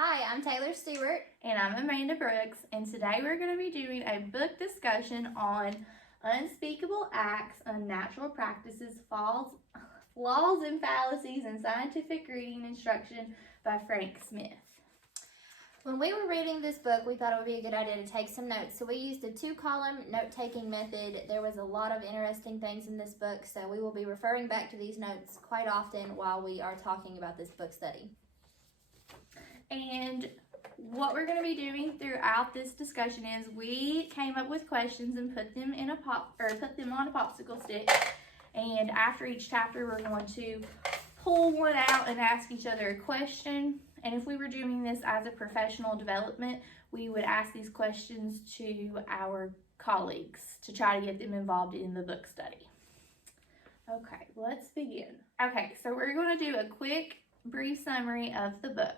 Hi, I'm Taylor Stewart. And I'm Amanda Brooks, and today we're going to be doing a book discussion on Unspeakable Acts, Unnatural Practices, Flaws and Fallacies in Scientific Reading Instruction by Frank Smith. When we were reading this book, we thought it would be a good idea to take some notes. So we used a 2-column note-taking method. There was a lot of interesting things in this book, so we will be referring back to these notes quite often while we are talking about this book study. And what we're going to be doing throughout this discussion is we came up with questions and put them on a popsicle stick. And after each chapter, we're going to pull one out and ask each other a question. And if we were doing this as a professional development, we would ask these questions to our colleagues to try to get them involved in the book study. Okay, let's begin. Okay, so we're going to do a quick, brief summary of the book.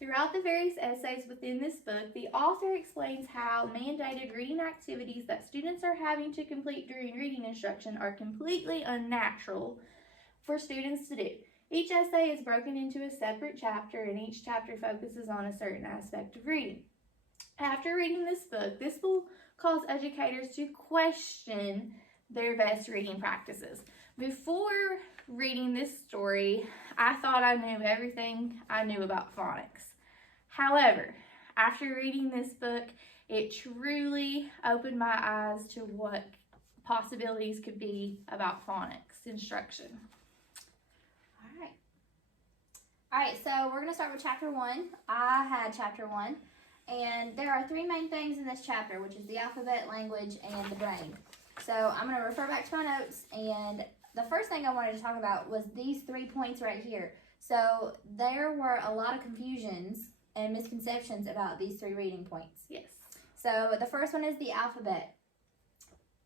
Throughout the various essays within this book, the author explains how mandated reading activities that students are having to complete during reading instruction are completely unnatural for students to do. Each essay is broken into a separate chapter, and each chapter focuses on a certain aspect of reading. After reading this book, this will cause educators to question their best reading practices. Before reading this story, I thought I knew everything I knew about phonics. However, after reading this book, it truly opened my eyes to what possibilities could be about phonics instruction. All right, so we're going to start with chapter 1. I had chapter 1, and there are 3 main things in this chapter, which is the alphabet, language, and the brain. So I'm going to refer back to my notes, and the first thing I wanted to talk about was these 3 points right here. So there were a lot of confusions and misconceptions about these 3 reading points. Yes. So the first one is the alphabet.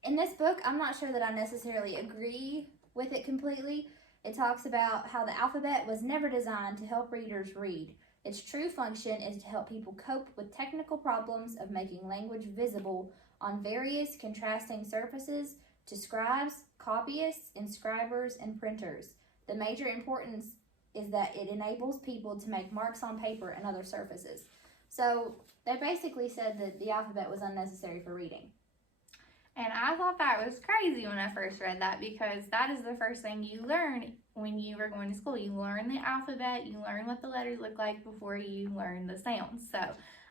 In this book, I'm not sure that I necessarily agree with it completely. It talks about how the alphabet was never designed to help readers read. Its true function is to help people cope with technical problems of making language visible on various contrasting surfaces to scribes, copyists, inscribers, and printers. The major importance is that it enables people to make marks on paper and other surfaces. So they basically said that the alphabet was unnecessary for reading. And I thought that was crazy when I first read that, because that is the first thing you learn when you are going to school. You learn the alphabet, you learn what the letters look like before you learn the sounds. So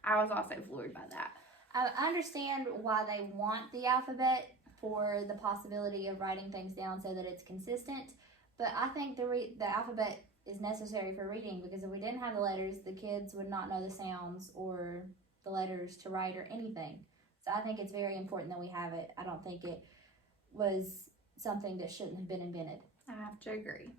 I was also floored by that. I understand why they want the alphabet for the possibility of writing things down so that it's consistent, but I think the alphabet is necessary for reading, because if we didn't have the letters, the kids would not know the sounds or the letters to write or anything. So I think it's very important that we have it. I don't think it was something that shouldn't have been invented. I have to agree.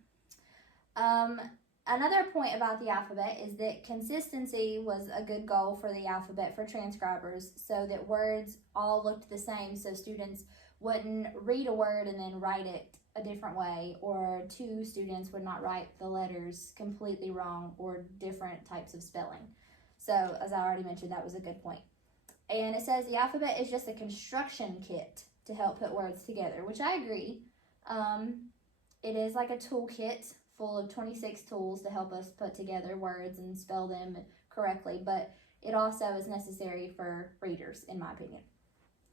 Another point about the alphabet is that consistency was a good goal for the alphabet for transcribers, so that words all looked the same, so students wouldn't read a word and then write it a different way, or 2 students would not write the letters completely wrong or different types of spelling. So as I already mentioned, that was a good point. And it says the alphabet is just a construction kit to help put words together, which I agree. It is like a toolkit full of 26 tools to help us put together words and spell them correctly, but it also is necessary for readers, in my opinion.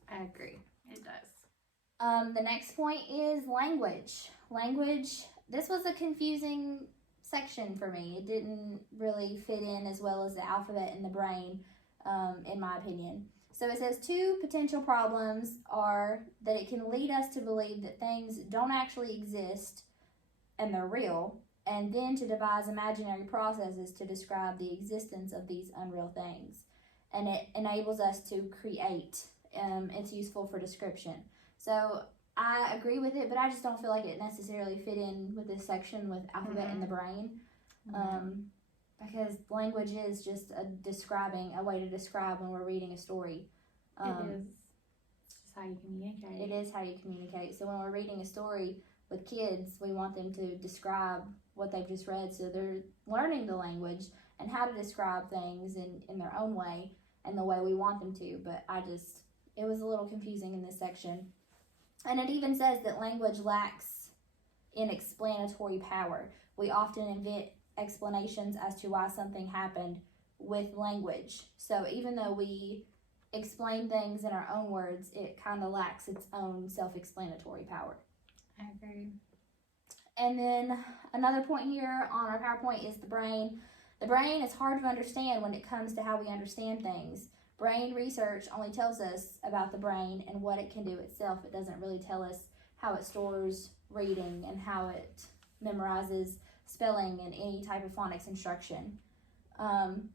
I agree. It does. The next point is language. Language, this was a confusing section for me. It didn't really fit in as well as the alphabet and the brain, in my opinion. So it says 2 potential problems are that it can lead us to believe that things don't actually exist and they're real, and then to devise imaginary processes to describe the existence of these unreal things. And it enables us to create. It's useful for description. So I agree with it, but I just don't feel like it necessarily fit in with this section with alphabet and the brain. Because language is just a way to describe when we're reading a story. It is. It's how you communicate. It is how you communicate. So when we're reading a story with kids, we want them to describe what they've just read, so they're learning the language and how to describe things in their own way and the way we want them to. But it was a little confusing in this section. And it even says that language lacks in explanatory power. We often invent explanations as to why something happened with language. So even though we explain things in our own words, it kind of lacks its own self-explanatory power. I agree. And then another point here on our PowerPoint is the brain. The brain is hard to understand when it comes to how we understand things. Brain research only tells us about the brain and what it can do itself. It doesn't really tell us how it stores reading and how it memorizes spelling and any type of phonics instruction.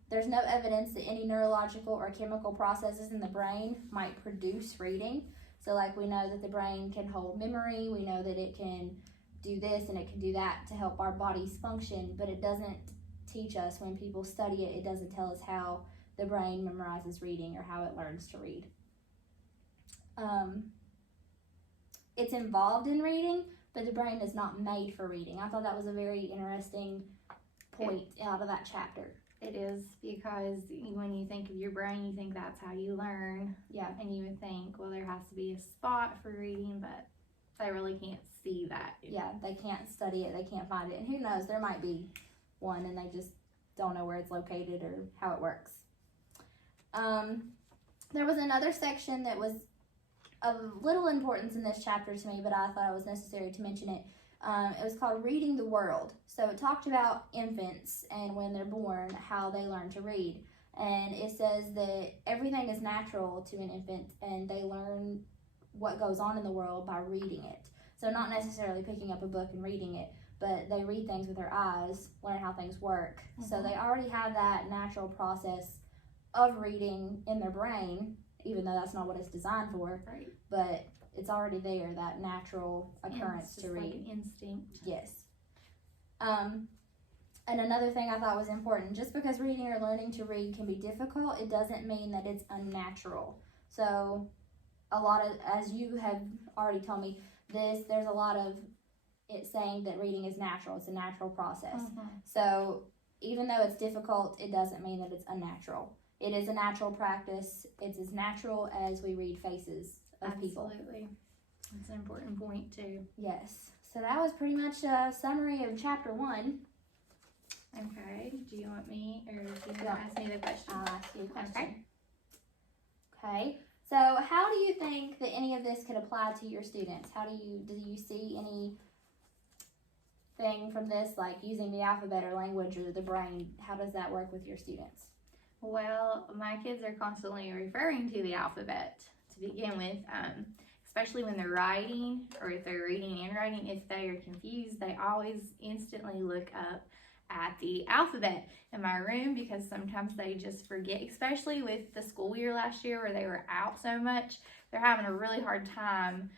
There's no evidence that any neurological or chemical processes in the brain might produce reading. So like we know that the brain can hold memory, we know that it can do this and it can do that to help our bodies function, but it doesn't teach us, when people study it, it doesn't tell us how the brain memorizes reading or how it learns to read. It's involved in reading, but the brain is not made for reading. I thought that was a very interesting point out of that chapter. It is, because when you think of your brain, you think that's how you learn. Yeah. And you would think, well, there has to be a spot for reading, but they really can't see that. Yeah, they can't study it, they can't find it. And who knows, there might be one and they just don't know where it's located or how it works. There was another section that was of little importance in this chapter to me, but I thought it was necessary to mention it. It was called Reading the World. So it talked about infants and when they're born, how they learn to read. And it says that everything is natural to an infant and they learn what goes on in the world by reading it. So not necessarily picking up a book and reading it, but they read things with their eyes, learn how things work. Mm-hmm. So they already have that natural process of reading in their brain, even though that's not what it's designed for. Right. But it's already there, that natural occurrence to read. Like an instinct. Yes. And another thing I thought was important, just because reading or learning to read can be difficult, it doesn't mean that it's unnatural. So a lot of, as you have already told me, there's a lot of it saying that reading is natural. It's a natural process. Mm-hmm. So even though it's difficult, it doesn't mean that it's unnatural. It is a natural practice. It's as natural as we read faces of people. Absolutely. That's an important point too. Yes. So that was pretty much a summary of chapter 1. Okay. Do you want me, or do you want to ask me the question? I'll ask you a question. Okay. So how do you think that any of this could apply to your students? Do you see anything from this, like using the alphabet or language or the brain? How does that work with your students? Well, my kids are constantly referring to the alphabet to begin with, especially when they're writing, or if they're reading and writing. If they are confused, they always instantly look up at the alphabet in my room, because sometimes they just forget, especially with the school year last year where they were out so much. They're having a really hard time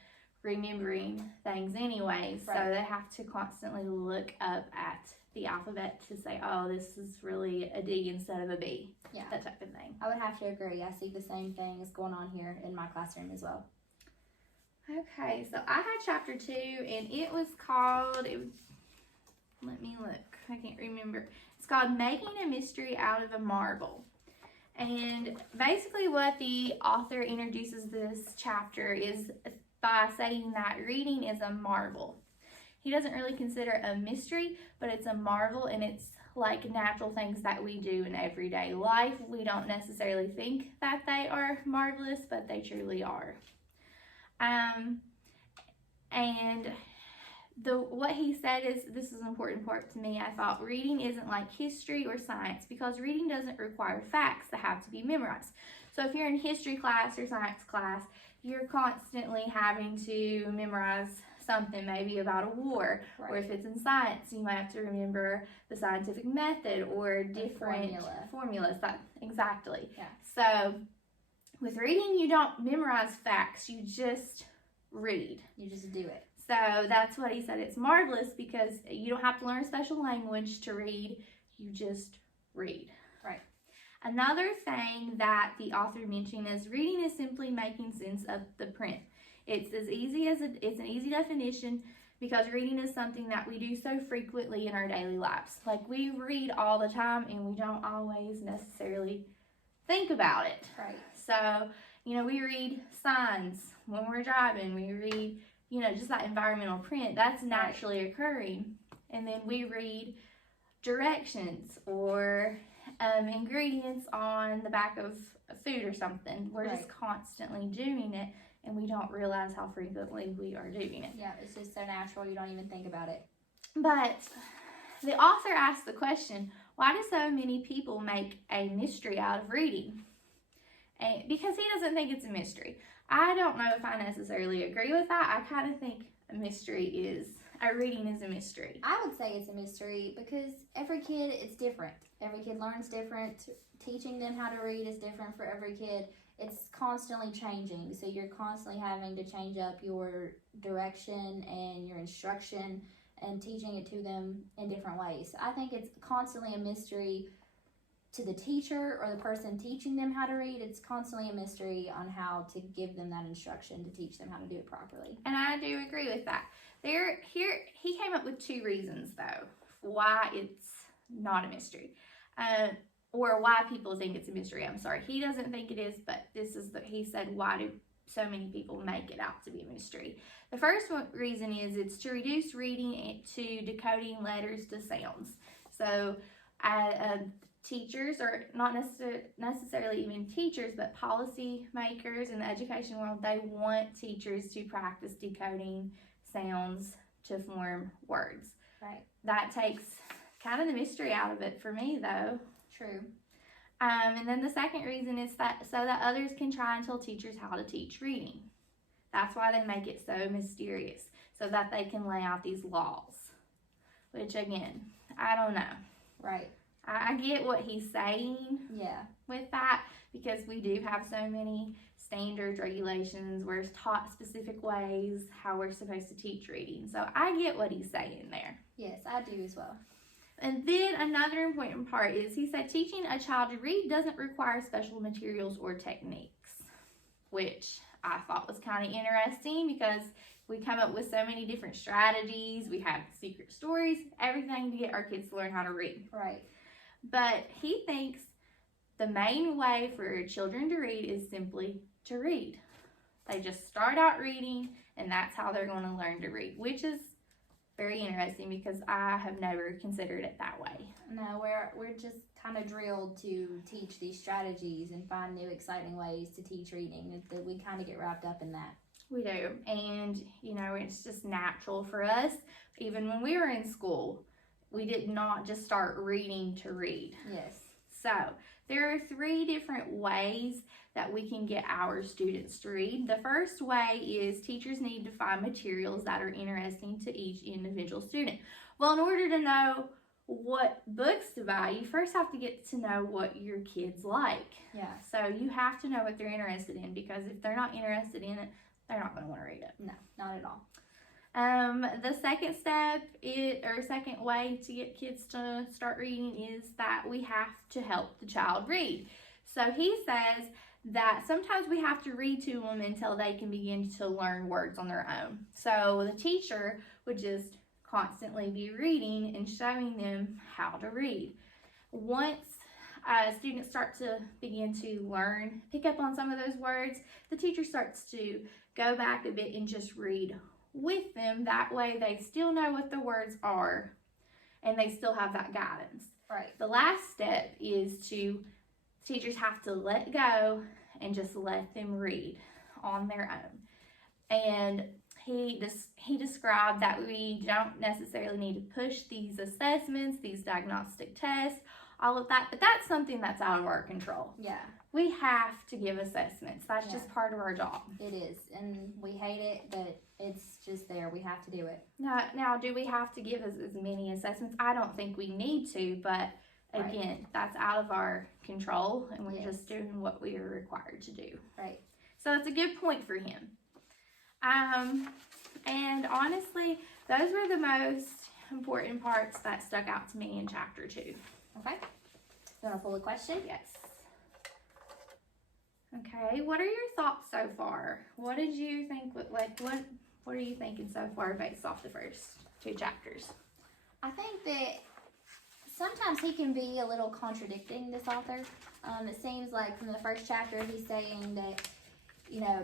remembering things anyway. Right. So they have to constantly look up at the alphabet to say, oh, this is really a D instead of a B. Yeah. That type of thing. I would have to agree. I see the same thing is going on here in my classroom as well. Okay, so I had chapter 2, and it was called, let me look, I can't remember. It's called Making a Mystery Out of a Marble. And basically what the author introduces this chapter is by saying that reading is a marvel. He doesn't really consider it a mystery, but it's a marvel, and it's like natural things that we do in everyday life. We don't necessarily think that they are marvelous, but they truly are. And what he said is, this is an important part to me, I thought, reading isn't like history or science, because reading doesn't require facts that have to be memorized. So if you're in history class or science class, you're constantly having to memorize something, maybe about a war. Right. Or if it's in science, you might have to remember the scientific method or different formulas. Exactly. Yeah. So with reading, you don't memorize facts, you just read. You just do it. So that's what he said. It's marvelous because you don't have to learn special language to read. You just read. Right. Another thing that the author mentioned is reading is simply making sense of the print. It's as easy as it's an easy definition, because reading is something that we do so frequently in our daily lives. Like, we read all the time and we don't always necessarily think about it. Right. So, we read signs when we're driving. We read, just that environmental print. That's naturally occurring. And then we read directions or ingredients on the back of food or something. We're just constantly doing it, and we don't realize how frequently we are doing it. Yeah, it's just so natural, you don't even think about it. But the author asked the question, why do so many people make a mystery out of reading? And because he doesn't think it's a mystery. I don't know if I necessarily agree with that. I kind of think reading is a mystery. I would say it's a mystery because every kid is different. Every kid learns different. Teaching them how to read is different for every kid. It's constantly changing, so you're constantly having to change up your direction and your instruction and teaching it to them in different ways. I think it's constantly a mystery to the teacher or the person teaching them how to read. It's constantly a mystery on how to give them that instruction to teach them how to do it properly. And I do agree with that. He came up with 2 reasons though why it's not a mystery, or why people think it's a mystery. I'm sorry, he doesn't think it is, but he said, why do so many people make it out to be a mystery? The first reason is it's to reduce reading to decoding letters to sounds. So teachers, or not necessarily even teachers, but policy makers in the education world, they want teachers to practice decoding sounds to form words. Right. That takes kind of the mystery out of it for me, though. True. And then the second reason is that so that others can try and tell teachers how to teach reading. That's why they make it so mysterious, so that they can lay out these laws. Which, again, I don't know. Right. I get what he's saying with that, because we do have so many standards, regulations, where it's taught specific ways how we're supposed to teach reading. So I get what he's saying there. Yes, I do as well. And then another important part is he said teaching a child to read doesn't require special materials or techniques, which I thought was kind of interesting because we come up with so many different strategies. We have secret stories, everything to get our kids to learn how to read. Right. But he thinks the main way for children to read is simply to read. They just start out reading, and that's how they're going to learn to read, which is very interesting because I have never considered it that way. No, we're just kind of drilled to teach these strategies and find new exciting ways to teach reading. We kind of get wrapped up in that. We do. And, it's just natural for us. Even when we were in school, we did not just start reading to read. Yes. So there are 3 different ways that we can get our students to read. The first way is teachers need to find materials that are interesting to each individual student. Well, in order to know what books to buy, you first have to get to know what your kids like. Yeah. So you have to know what they're interested in, because if they're not interested in it, they're not going to want to read it. No, not at all. The second second way to get kids to start reading is that we have to help the child read. So he says that sometimes we have to read to them until they can begin to learn words on their own. So the teacher would just constantly be reading and showing them how to read. Once students start to begin to pick up on some of those words, the teacher starts to go back a bit and just read with them. That way they still know what the words are and they still have that guidance. Right. The last step is teachers have to let go and just let them read on their own. And he described that we don't necessarily need to push these assessments, these diagnostic tests, all of that, but that's something that's out of our control. Yeah. We have to give assessments. That's just part of our job. It is, and we hate it, but it's just there. We have to do it. Now, do we have to give as many assessments? I don't think we need to, but again, that's out of our control, and we're just doing what we are required to do. Right. So that's a good point for him. And honestly, those were the most important parts that stuck out to me in chapter 2. Okay. You want to pull a question? Yes. Okay, what are your thoughts so far? What did you think, what are you thinking so far based off the first 2 chapters? I think that sometimes he can be a little contradicting, this author. It seems like from the first chapter he's saying that,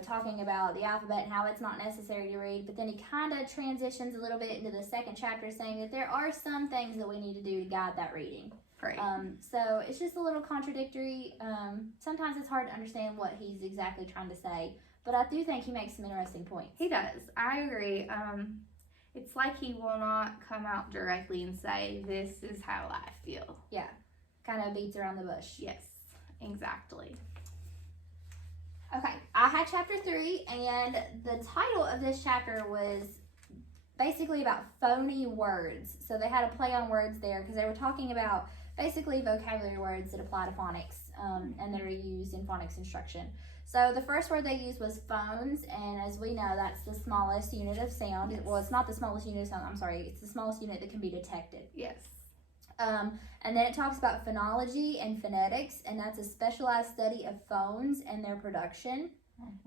talking about the alphabet and how it's not necessary to read, but then he kind of transitions a little bit into the second chapter saying that there are some things that we need to do to guide that reading. Right. So it's just a little contradictory. Sometimes it's hard to understand what he's exactly trying to say, but I do think he makes some interesting points. He does. I agree. It's like he will not come out directly and say, "This is how I feel." Yeah, kind of beats around the bush. Yes, exactly. Okay, I had chapter 3, and the title of this chapter was basically about phony words. So they had a play on words there because they were talking about basically vocabulary words that apply to phonics and that are used in phonics instruction. So the first word they used was phones, and as we know, that's the smallest unit of sound. Yes. Well, it's not the smallest unit of sound, I'm sorry, it's the smallest unit that can be detected. Yes. And then it talks about phonology and phonetics, and that's a specialized study of phones and their production.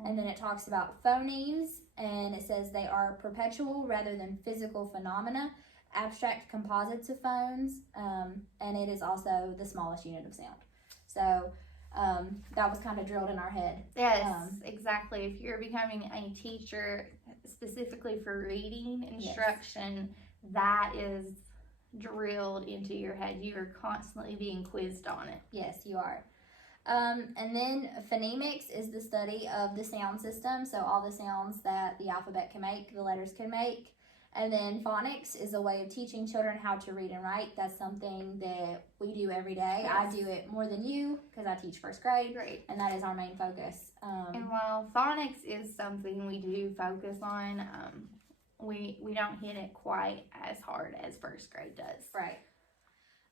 And then it talks about phonemes, and it says they are perpetual rather than physical phenomena, abstract composites of phones, and it is also the smallest unit of sound. So that was kind of drilled in our head. Yes, exactly. If you're becoming a teacher specifically for reading instruction, that is drilled into your head. You are constantly being quizzed on it. Yes, you are. And then phonemics is the study of the sound system, so all the sounds that the alphabet can make, the letters can make. And then phonics is a way of teaching children how to read and write. That's something that we do every day. Yes. I do it more than you because I teach first grade, Great. and that is our main focus. And while phonics is something we do focus on, we don't hit it quite as hard as first grade does. Right.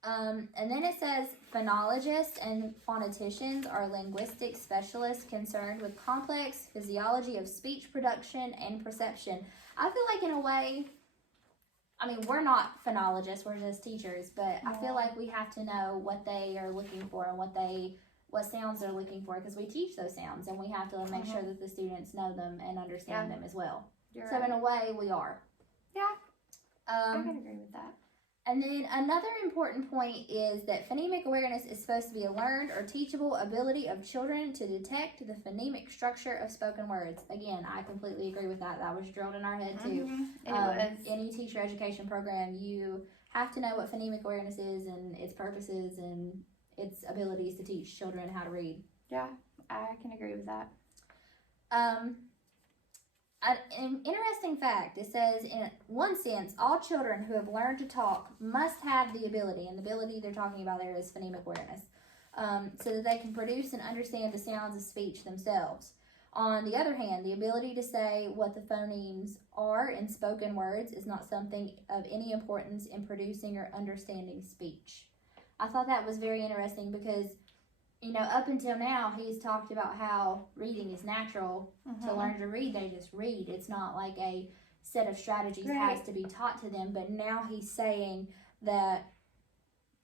And then it says phonologists and phoneticians are linguistic specialists concerned with complex physiology of speech production and perception. I feel like in a way, I mean, we're not phonologists, we're just teachers, but I feel like we have to know what they are looking for and what sounds they're looking for, because we teach those sounds and we have to make sure that the students know them and understand them as well. You're so right. in a way, we are. Yeah, I can agree with that. And then another important point is that phonemic awareness is supposed to be a learned or teachable ability of children to detect the phonemic structure of spoken words. Again, I completely agree with that. That was drilled in our head too. It was. Any teacher education program, you have to know what phonemic awareness is and its purposes and its abilities to teach children how to read. Yeah, I can agree with that. An interesting fact, it says, in one sense, all children who have learned to talk must have the ability, and the ability they're talking about there is phonemic awareness, so that they can produce and understand the sounds of speech themselves. On the other hand, the ability to say what the phonemes are in spoken words is not something of any importance in producing or understanding speech. I thought that was very interesting because, you know, up until now, he's talked about how reading is natural. To learn to read, they just read. It's not like a set of strategies has to be taught to them. But now he's saying that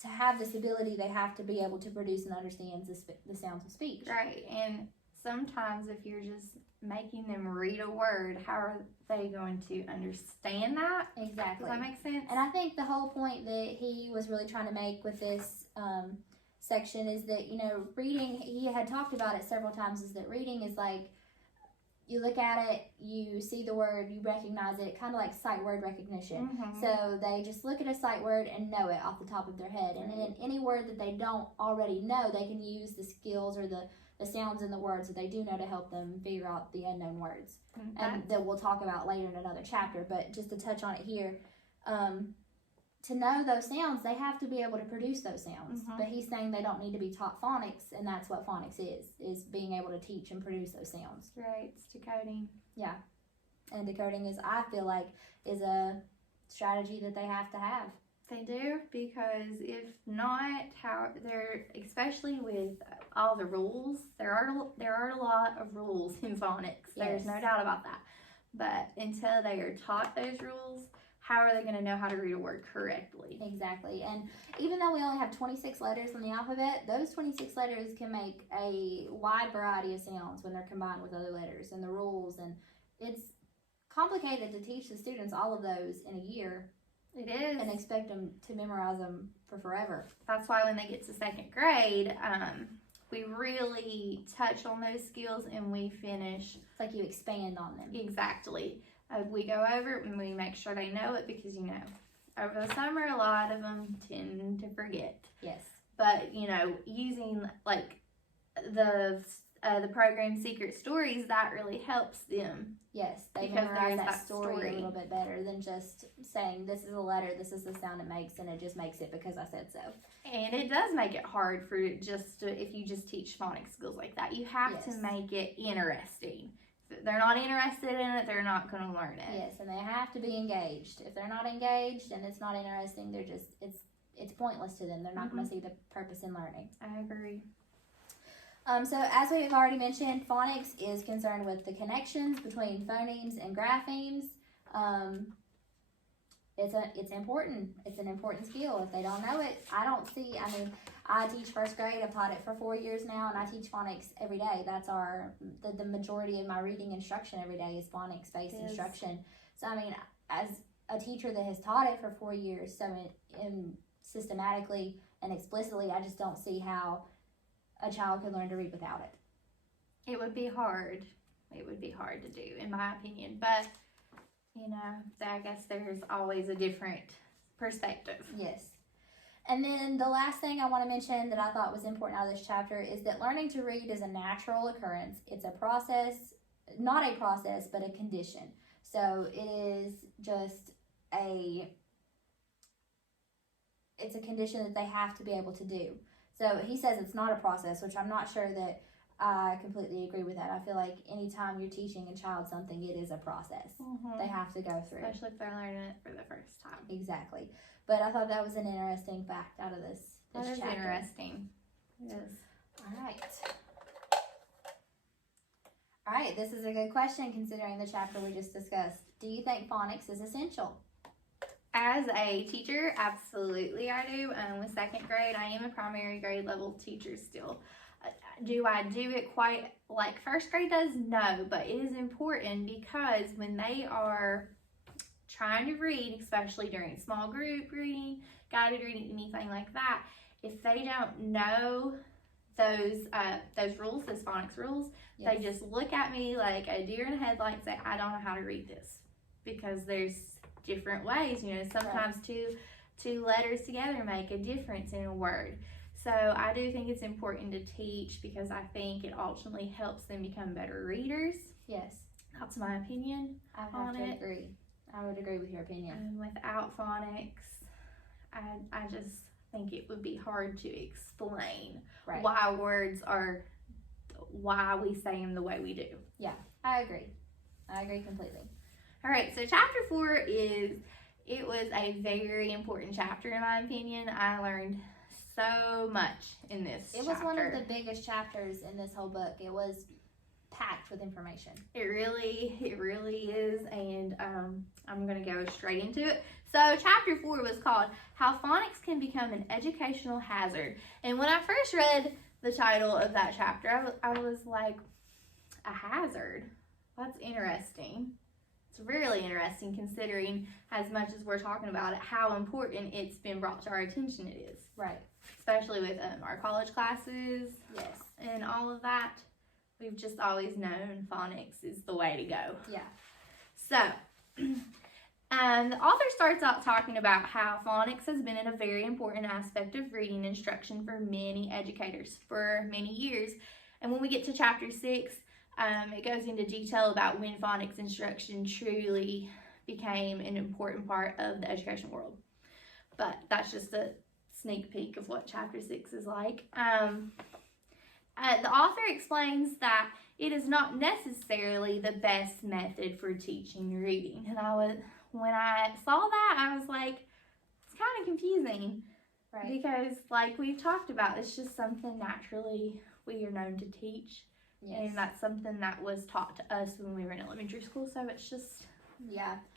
to have this ability, they have to be able to produce and understand the sounds of speech. Right, and sometimes if you're just making them read a word, how are they going to understand that? Exactly. Does that make sense? And I think the whole point that he was really trying to make with this section is that, you know, reading, he had talked about it several times, is that reading is like, you look at it, you see the word, you recognize it, kind of like sight word recognition. So they just look at a sight word and know it off the top of their head. And then any word that they don't already know, they can use the skills or the sounds in the words that they do know to help them figure out the unknown words. And that we'll talk about later in another chapter, but just to touch on it here, to know those sounds, they have to be able to produce those sounds. But he's saying they don't need to be taught phonics, and that's what phonics is being able to teach and produce those sounds. Right, it's decoding. Yeah. And decoding is, I feel like, is a strategy that they have to have. They do, because if not, how they're, especially with all the rules, there are a lot of rules in phonics. There's no doubt about that. But until they are taught those rules, how are they going to know how to read a word correctly? Exactly. And even though we only have 26 letters in the alphabet, those 26 letters can make a wide variety of sounds when they're combined with other letters and the rules. And it's complicated to teach the students all of those in a year. It is. And expect them to memorize them for forever. That's why when they get to second grade, we really touch on those skills and we finish. It's like you expand on them. Exactly. We go over it and we make sure they know it because, you know, over the summer, a lot of them tend to forget. Yes. But, you know, using like the program Secret Stories, that really helps them. Yes, they Because memorize there's that that story story. a little bit better than just saying, this is a letter, this is the sound it makes, and it just makes it because I said so. And it does make it hard for if you just teach phonics skills like that. You have to Yes. make it interesting. If they're not interested in it, they're not going to learn it. Yes, and they have to be engaged. If they're not engaged and it's not interesting, they're just, it's pointless to them. They're not going to see the purpose in learning. I agree. So as we've already mentioned, phonics is concerned with the connections between phonemes and graphemes. It's important. It's an important skill. If they don't know it, I teach first grade. I've taught it for 4 years now, and I teach phonics every day. That's the majority of my reading instruction every day is phonics-based instruction. So, as a teacher that has taught it for 4 years, so systematically and explicitly, I just don't see how a child could learn to read without it. It would be hard. It would be hard to do, in my opinion. But, you know, I guess there's always a different perspective. Yes. And then the last thing I want to mention that I thought was important out of this chapter is that learning to read is a natural occurrence. It's a process, not a process, but a condition. So it is just it's a condition that they have to be able to do. So he says it's not a process, which I'm not sure that I completely agree with that. I feel like anytime you're teaching a child something, it is a process. They have to go through. Especially if they're learning it for the first time. Exactly. But I thought that was an interesting fact out of this That is chapter. interesting. Yes. All right. All right, this is a good question considering the chapter we just discussed. Do you think phonics is essential? As a teacher, absolutely I do. With second grade, I am a primary grade level teacher still. Do I do it quite like first grade does? No, but it is important because when they are trying to read, especially during small group reading, guided reading, anything like that, if they don't know those rules, those phonics rules, Yes. they just look at me like a deer in the headlight and say, I don't know how to read this. Because there's different ways, you know, sometimes two letters together make a difference in a word. So I do think it's important to teach because I think it ultimately helps them become better readers. Yes. That's my opinion. I have to agree. I would agree with your opinion. Without phonics, I just think it would be hard to explain why words are, why we say them the way we do. Yeah, I agree. I agree completely. All right, so chapter 4 it was a very important chapter in my opinion. I learned so much in this chapter. It was one of the biggest chapters in this whole book. It was packed with information. It really is, and I'm going to go straight into it. So chapter 4 was called How Phonics Can Become an Educational Hazard. And when I first read the title of that chapter, I was like, a hazard? That's interesting. It's really interesting considering as much as we're talking about it, how important it's been brought to our attention it is. Right. Especially with our college classes. Yes. And all of that. We've just always known phonics is the way to go. Yeah. So, the author starts out talking about how phonics has been a very important aspect of reading instruction for many educators for many years. And when we get to chapter 6, it goes into detail about when phonics instruction truly became an important part of the education world. But that's just a sneak peek of what chapter 6 is like. The author explains that it is not necessarily the best method for teaching reading. And when I saw that, I was like, it's kind of confusing. Right. Because like we've talked about, it's just something naturally we are known to teach. Yes. And that's something that was taught to us when we were in elementary school. So it's just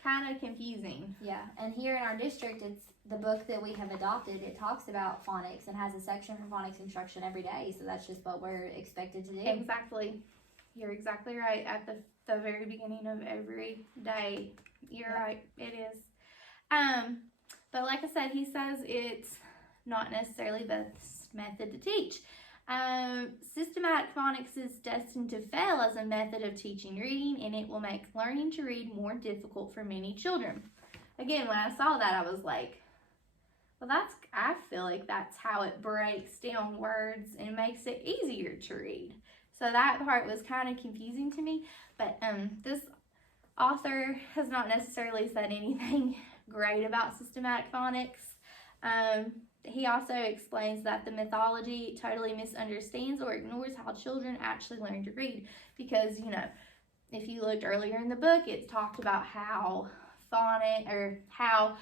kind of confusing. Yeah. And here in our district, it's the book that we have adopted. It talks about phonics and has a section for phonics instruction every day. So that's just what we're expected to do. Exactly. You're exactly right. At the very beginning of every day. You're right. It is. But like I said, he says it's not necessarily the best method to teach. Systematic phonics is destined to fail as a method of teaching reading, and it will make learning to read more difficult for many children. again, when I saw that, I was like, well, I feel like that's how it breaks down words and makes it easier to read. So that part was kind of confusing to me, but this author has not necessarily said anything great about systematic phonics. He also explains that the mythology totally misunderstands or ignores how children actually learn to read, because, you know, if you looked earlier in the book, it talked about how how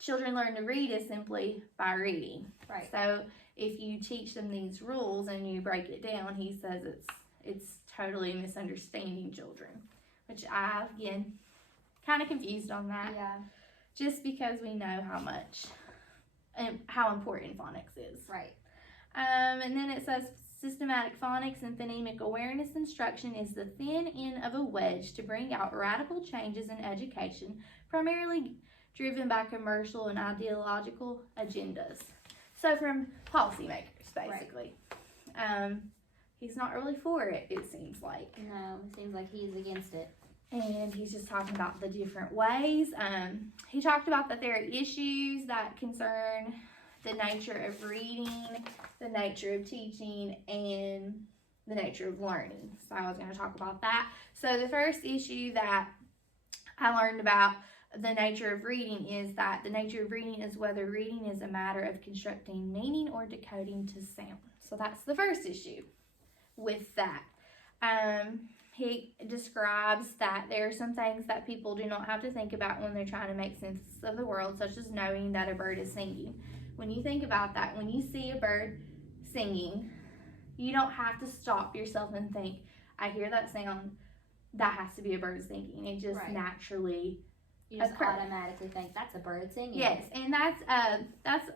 children learn to read is simply by reading. Right. So if you teach them these rules and you break it down, he says it's totally misunderstanding children, which I, again, kind of confused on that. Yeah. Just because we know how much and how important phonics is. Right. And then it says systematic phonics and phonemic awareness instruction is the thin end of a wedge to bring out radical changes in education, primarily driven by commercial and ideological agendas. So from policymakers, basically. Right. He's not really for it, it seems like. No, it seems like he's against it. And he's just talking about the different ways. He talked about that there are issues that concern the nature of reading, the nature of teaching, and the nature of learning. So I was going to talk about that. So the first issue that I learned about the nature of reading is that the nature of reading is whether reading is a matter of constructing meaning or decoding to sound. So that's the first issue with that. He describes that there are some things that people do not have to think about when they're trying to make sense of the world, such as knowing that a bird is singing. When you think about that, when you see a bird singing, you don't have to stop yourself and think, I hear that sound, that has to be a bird singing. It just naturally you just occurs. Automatically think that's a bird singing. Yes, and that's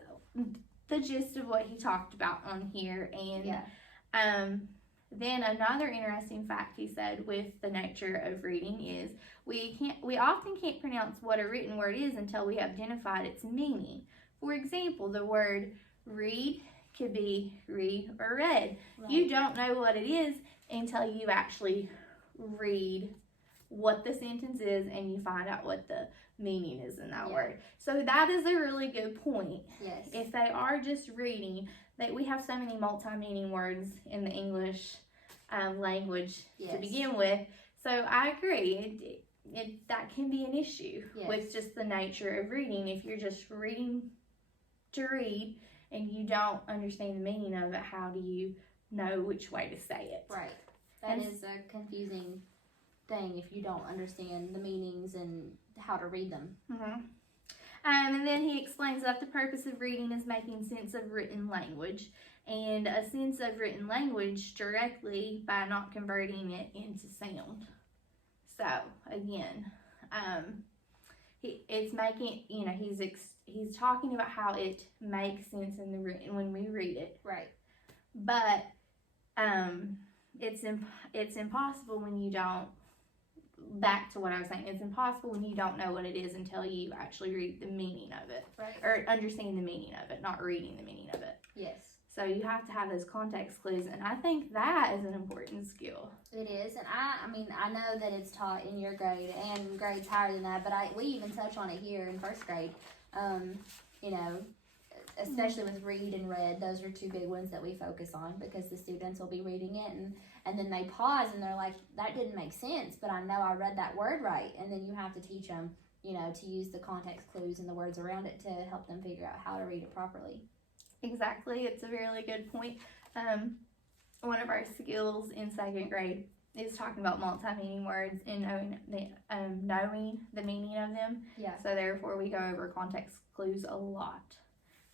the gist of what he talked about on here. And then another interesting fact he said with the nature of reading is we often can't pronounce what a written word is until we have identified its meaning. For example, the word read could be read or read. Right. You don't know what it is until you actually read what the sentence is and you find out what the meaning is in that word. So that is a really good point. Yes. If they are just reading, that we have so many multi-meaning words in the English language to begin with. So I agree. That can be an issue with just the nature of reading. If you're just reading to read and you don't understand the meaning of it, how do you know which way to say it? Right. That is a confusing thing if you don't understand the meanings and how to read them. Mm-hmm. And then he explains that the purpose of reading is making sense of written language, and a sense of written language directly by not converting it into sound. So again, it's making, he's talking about how it makes sense in the written when we read it. Right. But it's impossible when you don't. Back to what I was saying, it's impossible when you don't know what it is until you actually read the meaning of it. Right. Or understand the meaning of it, not reading the meaning of it. Yes. So you have to have those context clues, and I think that is an important skill. It is, and I know that it's taught in your grade and grades higher than that, but we even touch on it here in first grade. Especially with read and read, those are two big ones that we focus on, because the students will be reading it and then they pause and they're like, that didn't make sense, but I know I read that word right. And then you have to teach them, to use the context clues and the words around it to help them figure out how to read it properly. Exactly. It's a really good point. One of our skills in second grade is talking about multi-meaning words and knowing the meaning of them. Yeah. So therefore we go over context clues a lot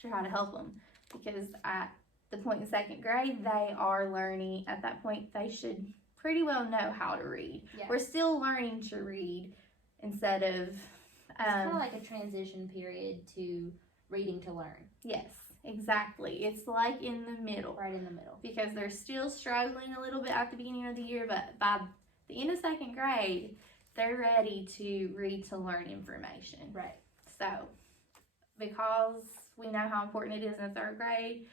to try to help them, because at the point in second grade, they are learning. At that point, they should pretty well know how to read. Yeah. We're still learning to read instead of... it's kind of like a transition period to reading to learn. Yes, exactly. It's like in the middle. Right in the middle. Because they're still struggling a little bit at the beginning of the year, but by the end of second grade, they're ready to read to learn information. Right. So, because we know how important it is in third grade,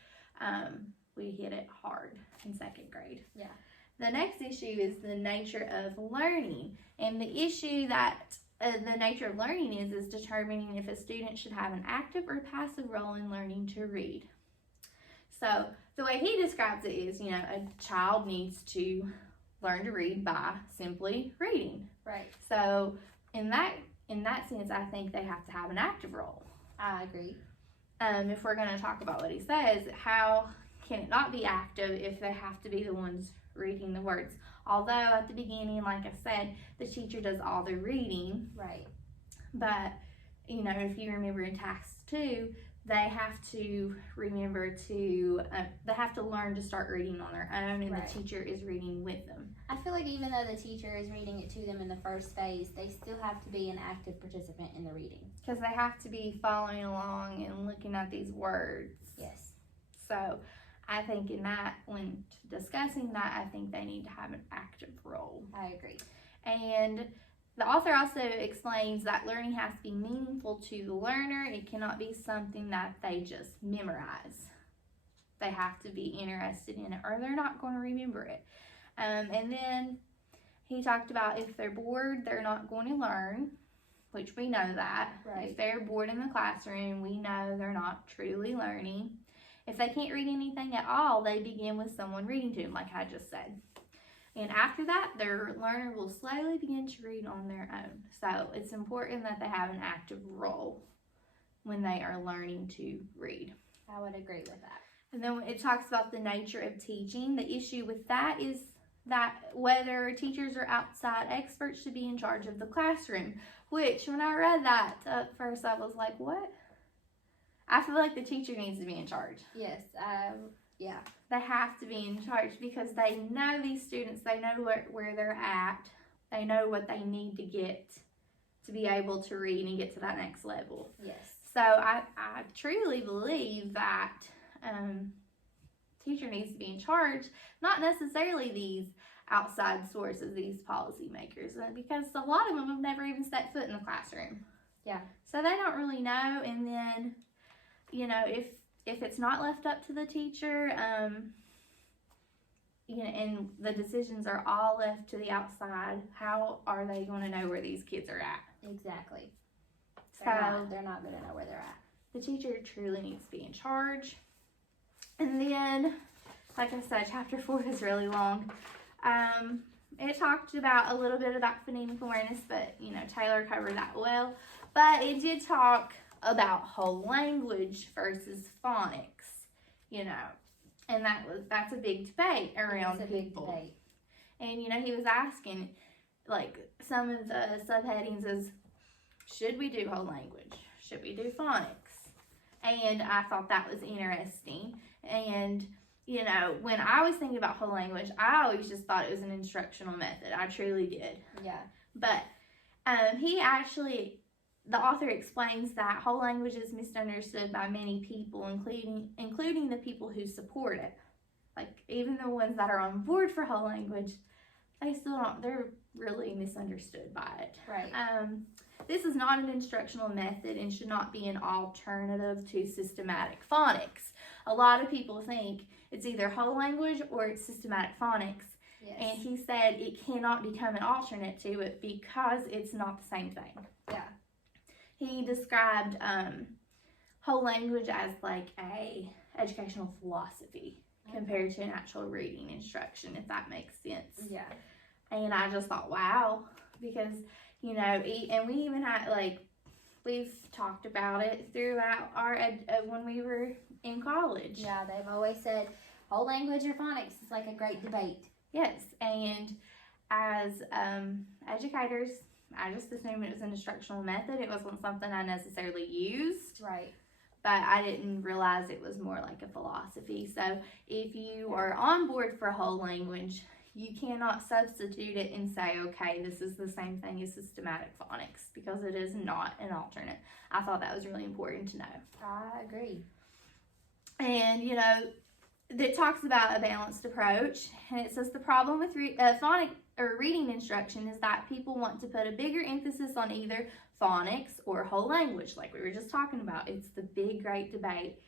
we hit it hard in second grade. Yeah. The next issue is the nature of learning. And the issue that the nature of learning is determining if a student should have an active or passive role in learning to read. So the way he describes it is, a child needs to learn to read by simply reading. Right. So in that sense, I think they have to have an active role. I agree. If we're going to talk about what he says, how can it not be active if they have to be the ones reading the words? Although at the beginning, like I said, the teacher does all the reading. Right. But, if you remember in task 2, they have to remember to, they have to learn to start reading on their own, and right. the teacher is reading with them. I feel like even though the teacher is reading it to them in the first phase, they still have to be an active participant in the reading. Because they have to be following along and looking at these words. Yes. So I think in that, when discussing that, I think they need to have an active role. I agree. And the author also explains that learning has to be meaningful to the learner. It cannot be something that they just memorize. They have to be interested in it, or they're not going to remember it. And then he talked about if they're bored, they're not going to learn, which we know that. Right. If they're bored in the classroom, we know they're not truly learning. If they can't read anything at all, they begin with someone reading to them, like I just said. And after that, their learner will slowly begin to read on their own. So it's important that they have an active role when they are learning to read. I would agree with that. And then it talks about the nature of teaching. The issue with that is that whether teachers or outside experts should be in charge of the classroom, which when I read that at first, I was like, what? I feel like the teacher needs to be in charge. Yes, yeah. They have to be in charge because they know these students, they know where they're at, they know what they need to get to be able to read and get to that next level. Yes. So I truly believe that teacher needs to be in charge, not necessarily these outside sources, these policymakers, because a lot of them have never even set foot in the classroom. Yeah. So they don't really know, and then, if it's not left up to the teacher, and the decisions are all left to the outside, how are they going to know where these kids are at? Exactly. So they're not going to know where they're at. The teacher truly needs to be in charge. And then, like I said, chapter 4 is really long. It talked about a little bit about phonemic awareness, but Taylor covered that well. But it did talk about whole language versus phonics, and that's a big debate around people. Big debate. And he was asking, like, some of the subheadings is, should we do whole language? Should we do phonics? And I thought that was interesting. And when I was thinking about whole language, I always just thought it was an instructional method. I truly did. Yeah. But the author explains that whole language is misunderstood by many people, including the people who support it. Like, even the ones that are on board for whole language, they're really misunderstood by it. Right. This is not an instructional method and should not be an alternative to systematic phonics. A lot of people think it's either whole language or it's systematic phonics. Yes. And he said it cannot become an alternate to it because it's not the same thing. Yeah. He described whole language as like a educational philosophy compared to an actual reading instruction, if that makes sense. Yeah. And I just thought, wow, because, and we even had, we've talked about it throughout our, when we were in college. Yeah, they've always said whole language or phonics is like a great debate. Yes, and as educators, I just assumed it was an instructional method. It wasn't something I necessarily used. Right. But I didn't realize it was more like a philosophy. So if you are on board for whole language, you cannot substitute it and say, okay, this is the same thing as systematic phonics, because it is not an alternate. I thought that was really important to know. I agree. And, it talks about a balanced approach, and it says the problem with phonic or reading instruction is that people want to put a bigger emphasis on either phonics or whole language, like we were just talking about. It's the big, great debate,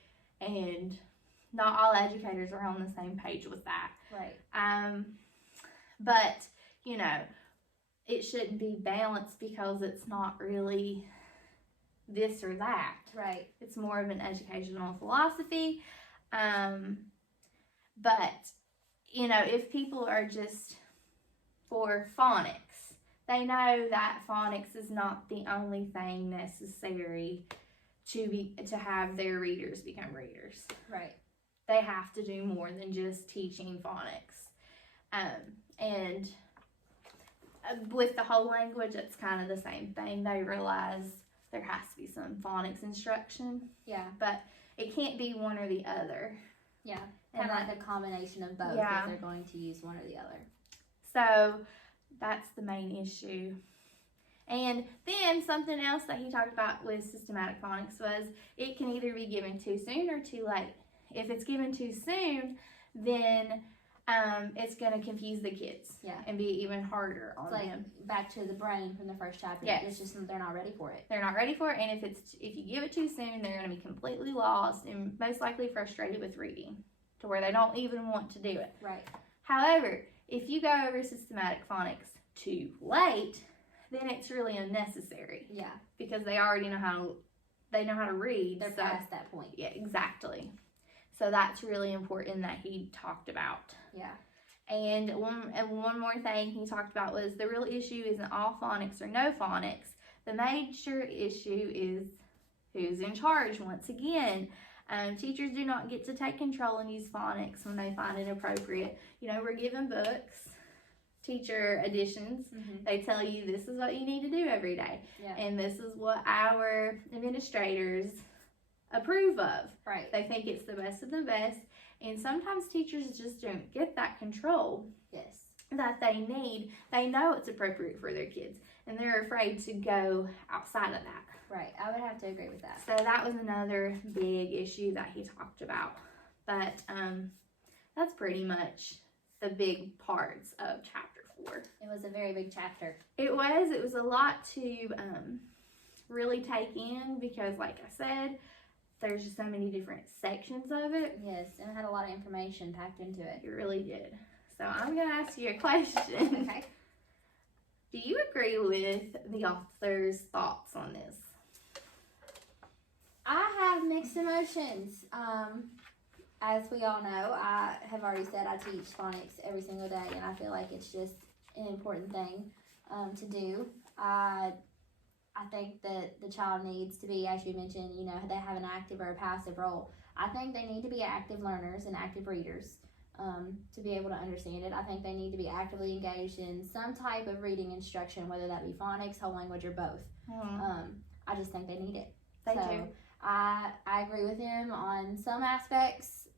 and not all educators are on the same page with that. Right. But, it shouldn't be balanced because it's not really this or that. Right. It's more of an educational philosophy. But, you know, if people are just for phonics, they know that phonics is not the only thing necessary to have their readers become readers. Right. They have to do more than just teaching phonics. And with the whole language, it's kind of the same thing. They realize there has to be some phonics instruction. Yeah. But it can't be one or the other. Yeah. Kind of like a combination of both if they're going to use one or the other. So that's the main issue. And then something else that he talked about with systematic phonics was it can either be given too soon or too late. If it's given too soon, then it's going to confuse the kids. Yeah. And be even harder on them. Back to the brain from the first chapter. Yes. It's just they're not ready for it. They're not ready for it, and if you give it too soon, they're going to be completely lost and most likely frustrated with reading to where they don't even want to do it. Right. However, if you go over systematic phonics too late, then it's really unnecessary. Yeah. Because they already know how to read. They're past that point. Yeah, exactly. So that's really important that he talked about. Yeah. And one more thing he talked about was the real issue isn't all phonics or no phonics. The major issue is who's in charge. Once again, teachers do not get to take control and use phonics when they find it appropriate. You know, we're given books, teacher editions. Mm-hmm. They tell you this is what you need to do every day. Yeah. And this is what our administrators approve of. Right. They think it's the best of the best. And sometimes teachers just don't get that control. Yes. That they need. They know it's appropriate for their kids. And they're afraid to go outside of that. Right. I would have to agree with that. So that was another big issue that he talked about. But that's pretty much the big parts of chapter 4. It was a very big chapter. It was a lot to really take in because, like I said, there's just so many different sections of it. Yes, and it had a lot of information packed into it. It really did. So I'm going to ask you a question. Okay. Do you agree with the author's thoughts on this? I have mixed emotions. As we all know, I have already said I teach phonics every single day, and I feel like it's just an important thing to do. I think that the child needs to be, as you mentioned, you know, they have an active or a passive role. I think they need to be active learners and active readers to be able to understand it. I think they need to be actively engaged in some type of reading instruction, whether that be phonics, whole language, or both. I just think they need it. They do. I agree with him on some aspects,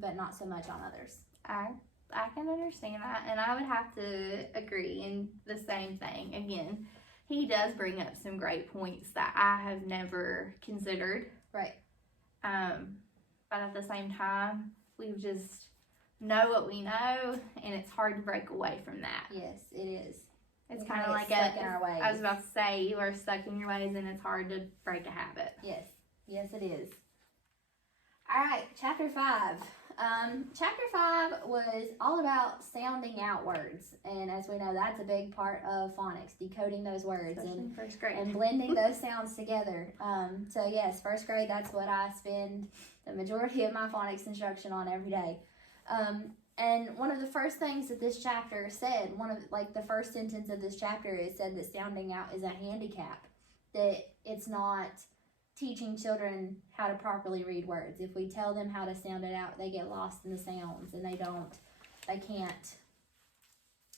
but not so much on others. I can understand that, and I would have to agree in the same thing. Again, he does bring up some great points that I have never considered. Right. But at the same time, we just know what we know, and it's hard to break away from that. Yes, it is. It's kind of like stuck in our ways. I was about to say, you are stuck in your ways, and it's hard to break a habit. Yes. Yes, it is. All right, chapter 5. Chapter 5 was all about sounding out words, and as we know, that's a big part of phonics, decoding those words and first grade and blending those sounds together. So yes, first grade, that's what I spend the majority of my phonics instruction on every day. And one of the first things that this chapter said, the first sentence of this chapter, it said that sounding out is a handicap, that it's not teaching children how to properly read words. If we tell them how to sound it out, they get lost in the sounds and they can't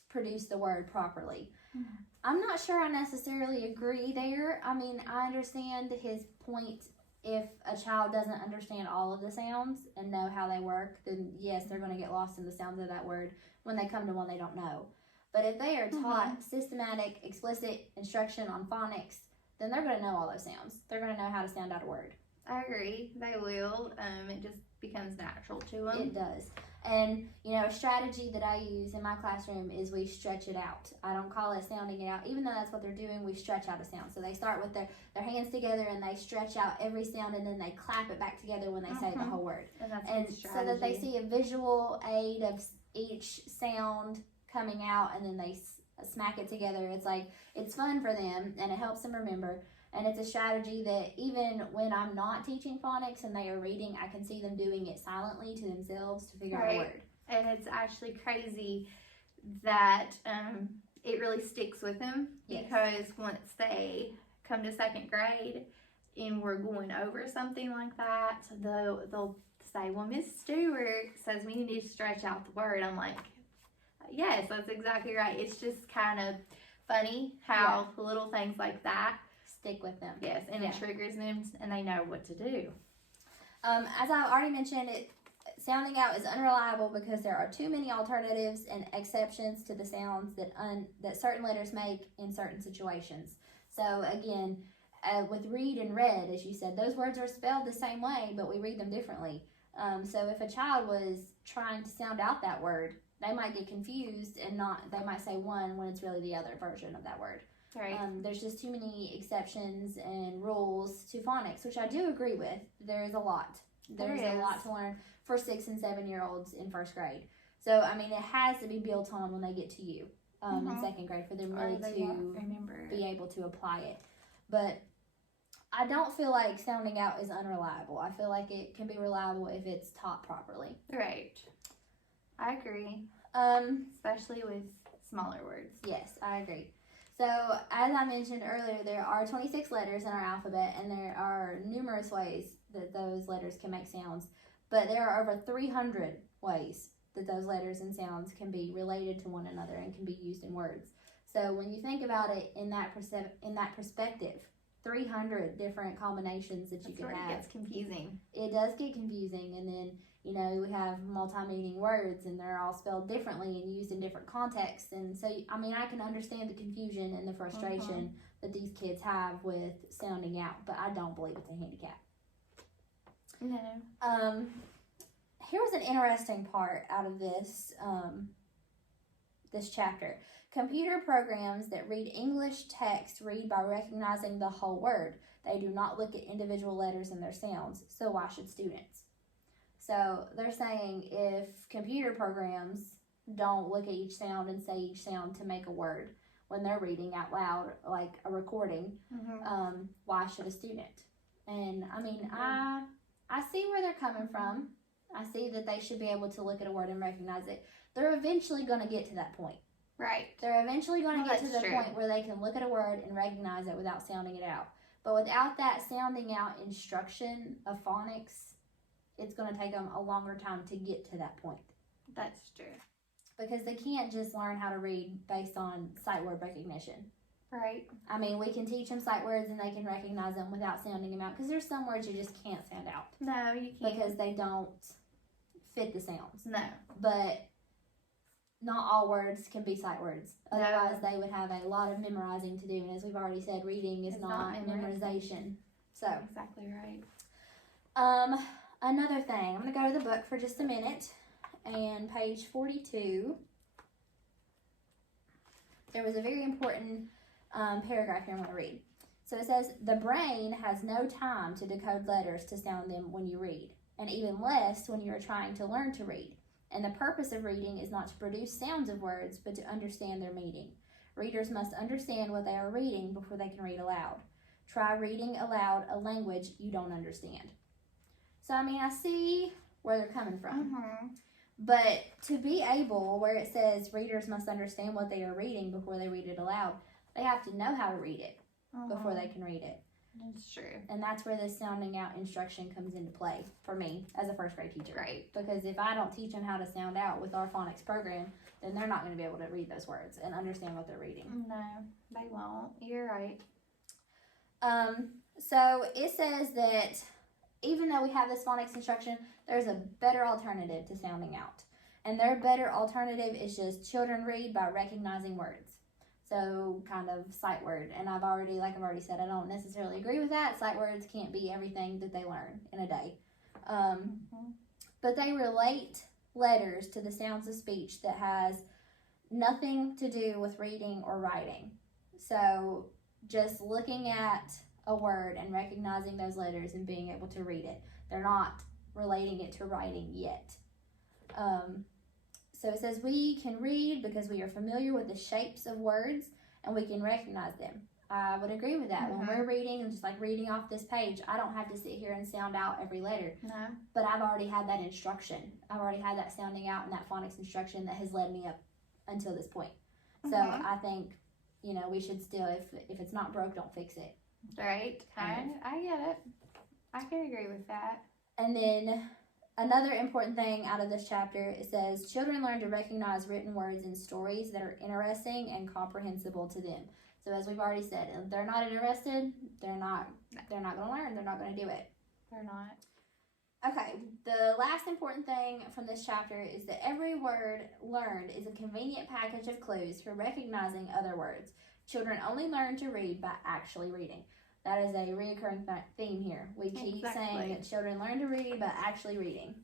produce the word properly. Mm-hmm. I'm not sure I necessarily agree there. I mean, I understand his point. If a child doesn't understand all of the sounds and know how they work, then yes, they're going to get lost in the sounds of that word when they come to one they don't know. But if they are taught systematic, explicit instruction on phonics, then they're going to know all those sounds. They're going to know how to sound out a word. I agree. They will. It just becomes natural to them. It does. And, you know, a strategy that I use in my classroom is we stretch it out. I don't call it sounding it out. Even though that's what they're doing, we stretch out a sound. So they start with their hands together and they stretch out every sound and then they clap it back together when they say the whole word. And so that they see a visual aid of each sound coming out and then they smack it together. It's like, it's fun for them and it helps them remember. And it's a strategy that even when I'm not teaching phonics and they are reading, I can see them doing it silently to themselves to figure out a word. And it's actually crazy that it really sticks with them, because once they come to second grade and we're going over something like that, they'll say, well, Miss Stewart says we need to stretch out the word. I'm like, yes, that's exactly right. It's just kind of funny how little things like that stick with them. Yes, and it triggers them and they know what to do. As I've already mentioned, sounding out is unreliable because there are too many alternatives and exceptions to the sounds that certain letters make in certain situations. So again, with read and read, as you said, those words are spelled the same way, but we read them differently. So if a child was trying to sound out that word, they might get confused and they might say one when it's really the other version of that word. Right. There's just too many exceptions and rules to phonics, which I do agree with. There is a lot. There's a lot to learn for 6 and 7 year olds in first grade. So, I mean, it has to be built on when they get to you in second grade for them really to be able to apply it. But I don't feel like sounding out is unreliable. I feel like it can be reliable if it's taught properly. Right. I agree. Especially with smaller words. Yes, I agree. So, as I mentioned earlier, there are 26 letters in our alphabet, and there are numerous ways that those letters can make sounds. But there are over 300 ways that those letters and sounds can be related to one another and can be used in words. So, when you think about it in that perspective, 300 different combinations that you can have. It gets confusing. It does get confusing, and then we have multi-meaning words, and they're all spelled differently and used in different contexts. And so, I mean, I can understand the confusion and the frustration that these kids have with sounding out, but I don't believe it's a handicap. No. Here's an interesting part out of this this chapter. Computer programs that read English text read by recognizing the whole word. They do not look at individual letters and their sounds, so why should students? So they're saying if computer programs don't look at each sound and say each sound to make a word when they're reading out loud, like a recording, why should a student? And I mean, I see where they're coming from. I see that they should be able to look at a word and recognize it. They're eventually going to get to that point. Right. They're eventually going to get to the point where they can look at a word and recognize it without sounding it out. But without that sounding out instruction of phonics, it's going to take them a longer time to get to that point. That's true. Because they can't just learn how to read based on sight word recognition. Right. I mean, we can teach them sight words and they can recognize them without sounding them out. Because there's some words you just can't sound out. No, you can't. Because they don't fit the sounds. No. But not all words can be sight words. Otherwise, they would have a lot of memorizing to do. And as we've already said, reading is not memorization. So exactly right. Another thing, I'm going to go to the book for just a minute. And page 42, there was a very important paragraph here I'm going to read. So it says, the brain has no time to decode letters to sound them when you read, and even less when you are trying to learn to read. And the purpose of reading is not to produce sounds of words, but to understand their meaning. Readers must understand what they are reading before they can read aloud. Try reading aloud a language you don't understand. So, I mean, I see where they're coming from. But to be able, where it says readers must understand what they are reading before they read it aloud, they have to know how to read it before they can read it. That's true. And that's where this sounding out instruction comes into play for me as a first grade teacher. Right. Because if I don't teach them how to sound out with our phonics program, then they're not going to be able to read those words and understand what they're reading. No, they won't. You're right. So it says that even though we have this phonics instruction, there's a better alternative to sounding out. And their better alternative is just children read by recognizing words. So kind of sight word. And I've already said, I don't necessarily agree with that. Sight words can't be everything that they learn in a day. But they relate letters to the sounds of speech that has nothing to do with reading or writing. So just looking at a word and recognizing those letters and being able to read it. They're not relating it to writing yet. So it says we can read because we are familiar with the shapes of words and we can recognize them. I would agree with that. When we're reading, and just like reading off this page, I don't have to sit here and sound out every letter. No. But I've already had that instruction. I've already had that sounding out and that phonics instruction that has led me up until this point. So I think, you know, we should still, if it's not broke, don't fix it. Right. Okay. I get it. I can agree with that. And then another important thing out of this chapter, it says children learn to recognize written words in stories that are interesting and comprehensible to them. So as we've already said, if they're not interested, they're not going to learn. They're not going to do it. They're not. Okay, the last important thing from this chapter is that every word learned is a convenient package of clues for recognizing other words. Children only learn to read by actually reading. That is a recurring theme here. We keep saying that children learn to read by actually reading.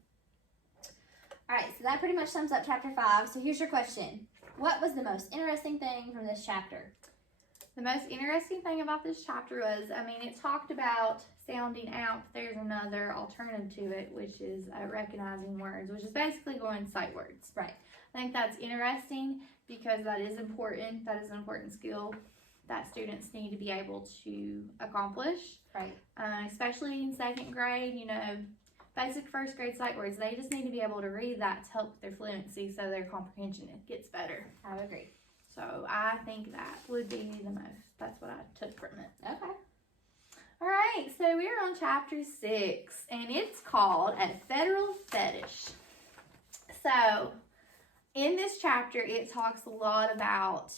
All right, so that pretty much sums up chapter 5. So here's your question. What was the most interesting thing from this chapter? The most interesting thing about this chapter was, it talked about sounding out. There's another alternative to it, which is recognizing words, which is basically going sight words. Right. I think that's interesting because that is important. That is an important skill that students need to be able to accomplish. Right. Especially in second grade, basic first grade sight words. They just need to be able to read that to help their fluency so their comprehension gets better. I would agree. So I think that would be the most. That's what I took from it. Okay. All right, so we're on chapter 6, and it's called A Federal Fetish. So in this chapter, it talks a lot about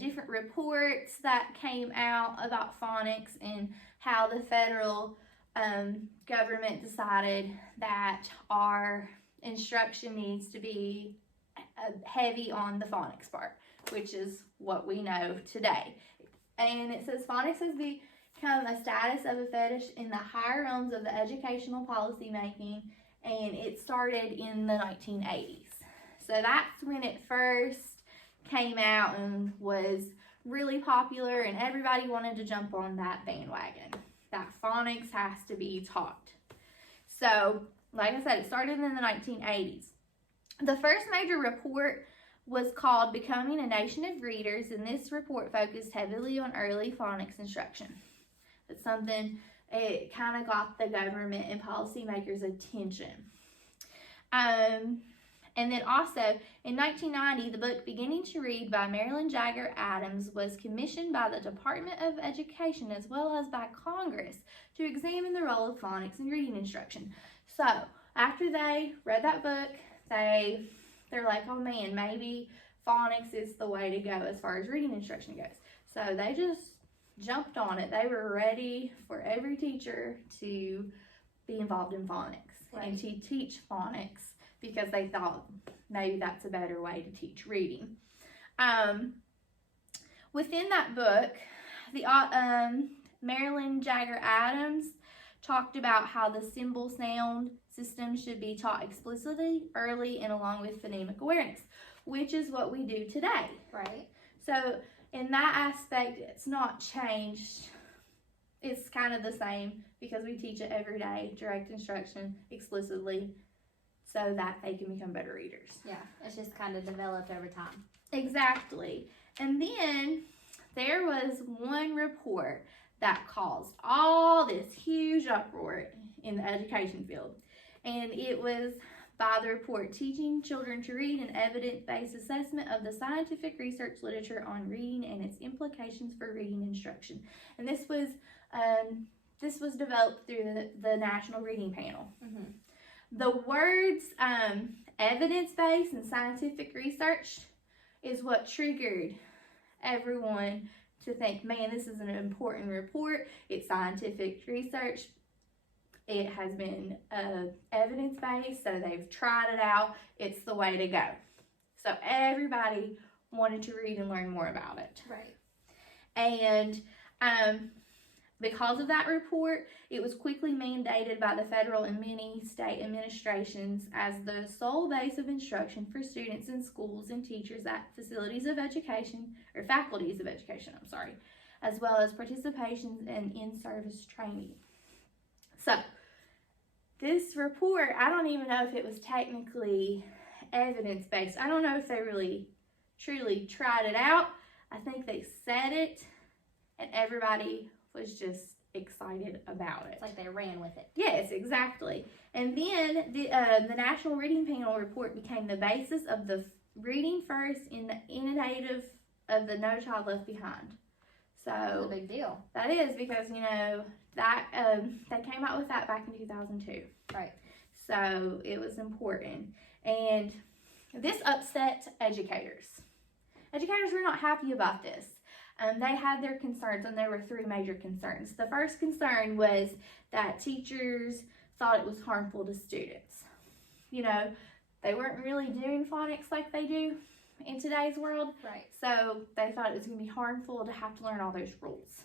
different reports that came out about phonics and how the federal government decided that our instruction needs to be heavy on the phonics part, which is what we know today. And it says phonics has become a status of a fetish in the higher realms of the educational policy making, and it started in the 1980s. So that's when it first came out and was really popular, and everybody wanted to jump on that bandwagon. That phonics has to be taught. So, like I said, it started in the 1980s. The first major report was called Becoming a Nation of Readers, and this report focused heavily on early phonics instruction. It's something, it kind of got the government and policymakers' attention. And then also, in 1990, the book Beginning to Read by Marilyn Jagger Adams was commissioned by the Department of Education as well as by Congress to examine the role of phonics in reading instruction. So, after they read that book, they're like, oh man, maybe phonics is the way to go as far as reading instruction goes. So they just jumped on it. They were ready for every teacher to be involved in phonics and to teach phonics because they thought maybe that's a better way to teach reading. Within that book, the Marilyn Jagger Adams talked about how the symbol sound system should be taught explicitly, early, and along with phonemic awareness, which is what we do today. Right. So in that aspect, it's not changed. It's kind of the same because we teach it every day, direct instruction, explicitly, so that they can become better readers. Yeah, it's just kind of developed over time. Exactly. And then there was one report that caused all this huge uproar in the education field. And it was by the report Teaching Children to Read, an Evidence-Based Assessment of the Scientific Research Literature on Reading and Its Implications for Reading Instruction. And this was developed through the National Reading Panel. Mm-hmm. The words evidence-based and scientific research is what triggered everyone to think, man, this is an important report. It's scientific research. It has been evidence-based, so they've tried it out. It's the way to go. So everybody wanted to read and learn more about it. Right. And because of that report, it was quickly mandated by the federal and many state administrations as the sole base of instruction for students in schools and teachers at faculties of education, as well as participations and in-service training. So, this report, I don't even know if it was technically evidence-based. I don't know if they really truly tried it out. I think they said it, and everybody was just excited about it. It's like they ran with it. Yes, exactly. And then the National Reading Panel report became the basis of the reading first in the initiative of the No Child Left Behind. So That's a big deal. that is because, you know, that they came out with that back in 2002. Right. So it was important. And this upset educators. Educators were not happy about this. They had their concerns, and there were three major concerns. The first concern was that teachers thought it was harmful to students. You know, they weren't really doing phonics like they do in today's world. Right. So they thought it was going to be harmful to have to learn all those rules.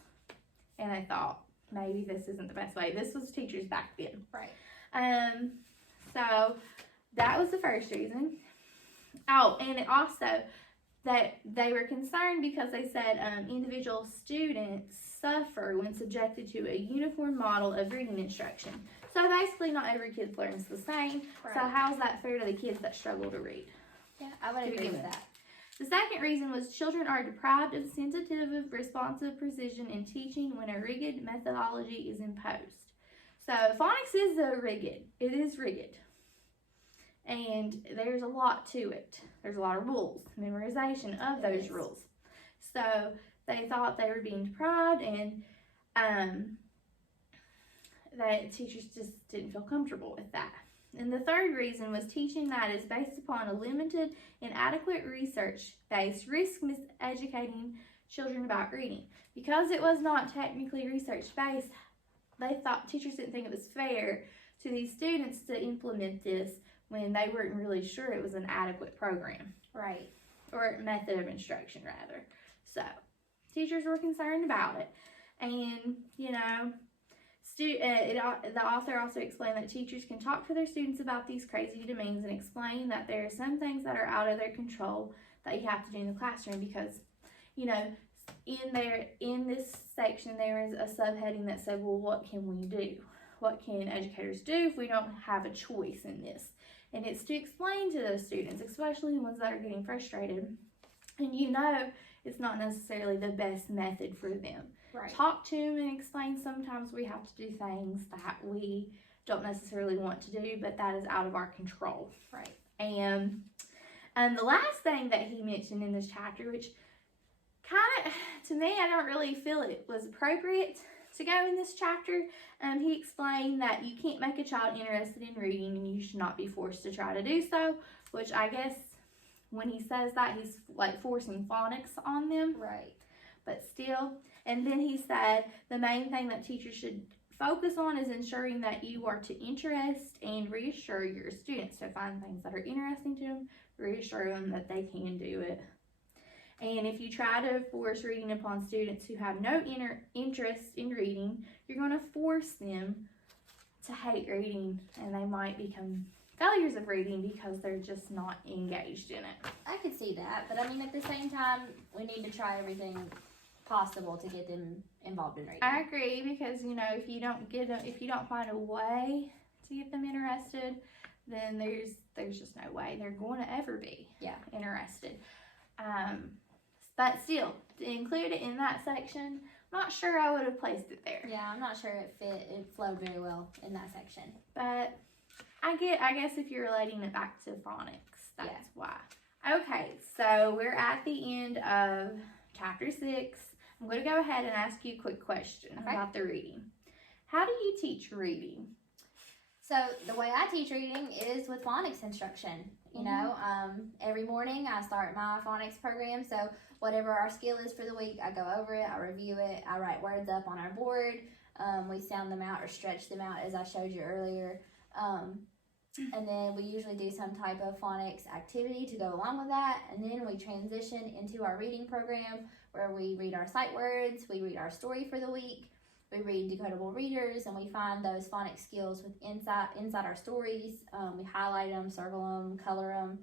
And they thought, maybe this isn't the best way. This was teachers back then. Right. So that was the first reason. Oh, and it also, that they were concerned because they said individual students suffer when subjected to a uniform model of reading instruction. So basically not every kid learns the same. Right. So how's that fair to the kids that struggle to read? Yeah, I would agree with that. The second reason was children are deprived of sensitive, responsive precision in teaching when a rigid methodology is imposed. So phonics is rigid. It is rigid. And there's a lot to it. There's a lot of rules, memorization of those rules. So they thought they were being deprived, and that teachers just didn't feel comfortable with that. And the third reason was teaching that is based upon a limited, inadequate research-based risk miseducating children about reading. Because it was not technically research-based, they thought teachers didn't think it was fair to these students to implement this when they weren't really sure it was an adequate program. Right. Or method of instruction, rather. So, teachers were concerned about it. And, you know, the author also explained that teachers can talk to their students about these crazy demands and explain that there are some things that are out of their control that you have to do in the classroom because, you know, in this section there is a subheading that said, well, what can we do? What can educators do if we don't have a choice in this? And it's to explain to those students, especially the ones that are getting frustrated, and you know it's not necessarily the best method for them. Right. Talk to them and explain sometimes we have to do things that we don't necessarily want to do, but that is out of our control. Right. And the last thing that he mentioned in this chapter, which kind of, to me, I don't really feel it was appropriate to go in this chapter, he explained that you can't make a child interested in reading and you should not be forced to try to do so, which I guess when he says that, he's like forcing phonics on them. Right. But still. And then he said the main thing that teachers should focus on is ensuring that you are to interest and reassure your students. So find things that are interesting to them, reassure them that they can do it. And if you try to force reading upon students who have no interest in reading, you're going to force them to hate reading, and they might become failures of reading because they're just not engaged in it. I could see that, but I mean, at the same time, we need to try everything possible to get them involved in reading. I agree, because you know, if you don't find a way to get them interested, then there's just no way they're going to ever be interested. But still, to include it in that section, I'm not sure I would have placed it there. Yeah, I'm not sure it flowed very well in that section. But I guess if you're relating it back to phonics, that's why. Okay, so we're at the end of chapter 6. I'm going to go ahead and ask you a quick question about the reading. How do you teach reading? So the way I teach reading is with phonics instruction. You know, every morning I start my phonics program. So whatever our skill is for the week, I go over it, I review it, I write words up on our board. We sound them out or stretch them out as I showed you earlier. And then we usually do some type of phonics activity to go along with that. And then we transition into our reading program where we read our sight words, we read our story for the week, we read decodable readers, and we find those phonics skills inside our stories. We highlight them, circle them, color them,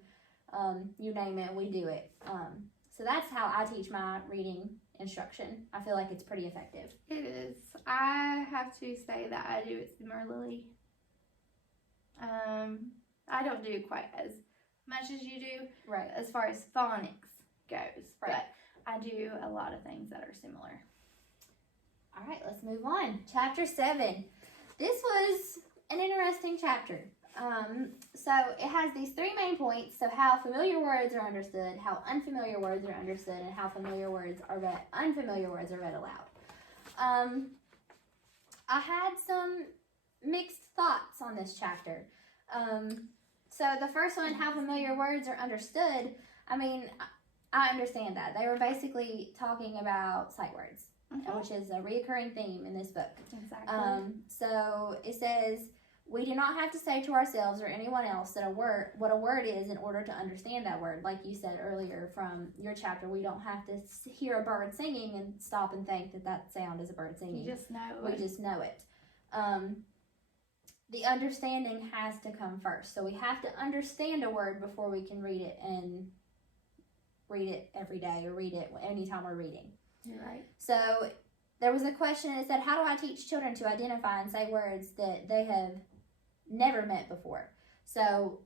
you name it, we do it. So that's how I teach my reading instruction. I feel like it's pretty effective. It is. I have to say that I do it similarly. I don't do quite as much as you do Right. as far as phonics goes. Right. But I do a lot of things that are similar. All right, let's move on. Chapter 7. This was an interesting chapter. So it has these 3 main points. So how familiar words are understood, how unfamiliar words are understood, and how unfamiliar words are read aloud. I had some mixed thoughts on this chapter. So the first one, how familiar words are understood. I mean, I understand that. They were basically talking about sight words, which is a recurring theme in this book. Exactly. So it says, we do not have to say to ourselves or anyone else that what a word is in order to understand that word. Like you said earlier from your chapter, we don't have to hear a bird singing and stop and think that sound is a bird singing. You just know We just know it. The understanding has to come first. So we have to understand a word before we can read it and read it every day or read it anytime we're reading. You're right. So there was a question that said, how do I teach children to identify and say words that they have never met before? So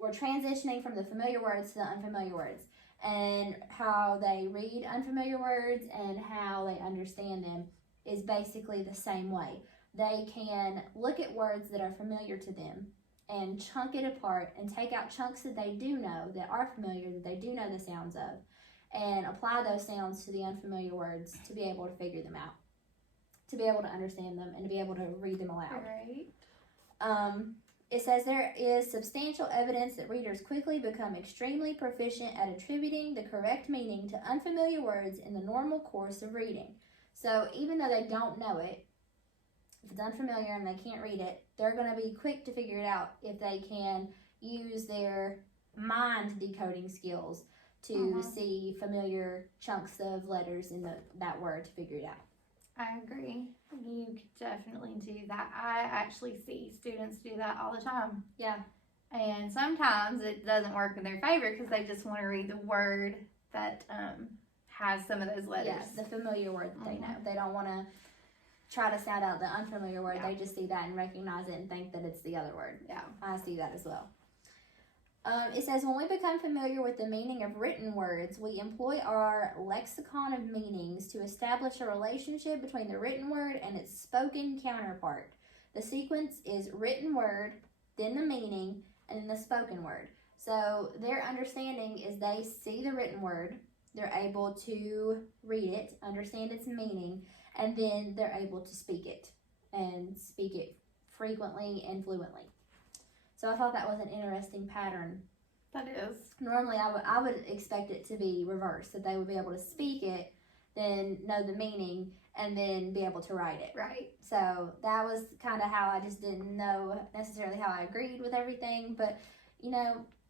we're transitioning from the familiar words to the unfamiliar words, and how they read unfamiliar words and how they understand them is basically the same way. They can look at words that are familiar to them and chunk it apart and take out chunks that they do know, that are familiar, that they do know the sounds of, and apply those sounds to the unfamiliar words to be able to figure them out, to be able to understand them, and to be able to read them aloud. Right. It says there is substantial evidence that readers quickly become extremely proficient at attributing the correct meaning to unfamiliar words in the normal course of reading. So even though they don't know it, if it's unfamiliar and they can't read it, they're going to be quick to figure it out if they can use their mind decoding skills to see familiar chunks of letters in that word to figure it out. I agree. You could definitely do that. I actually see students do that all the time. Yeah. And sometimes it doesn't work in their favor because they just want to read the word that has some of those letters. Yes, the familiar word that they know. They don't want to try to sound out the unfamiliar word. They just see that and recognize it and think that it's the other word. Yeah. I see that as well. It says, when we become familiar with the meaning of written words, we employ our lexicon of meanings to establish a relationship between the written word and its spoken counterpart. The sequence is written word, then the meaning, and then the spoken word. So their understanding is they see the written word, they're able to read it, understand its meaning, and then they're able to speak it, and speak it frequently and fluently. So I thought that was an interesting pattern. That is. Normally I would expect it to be reversed, that they would be able to speak it, then know the meaning, and then be able to write it. Right. So that was kind of how I just didn't know necessarily how I agreed with everything. But,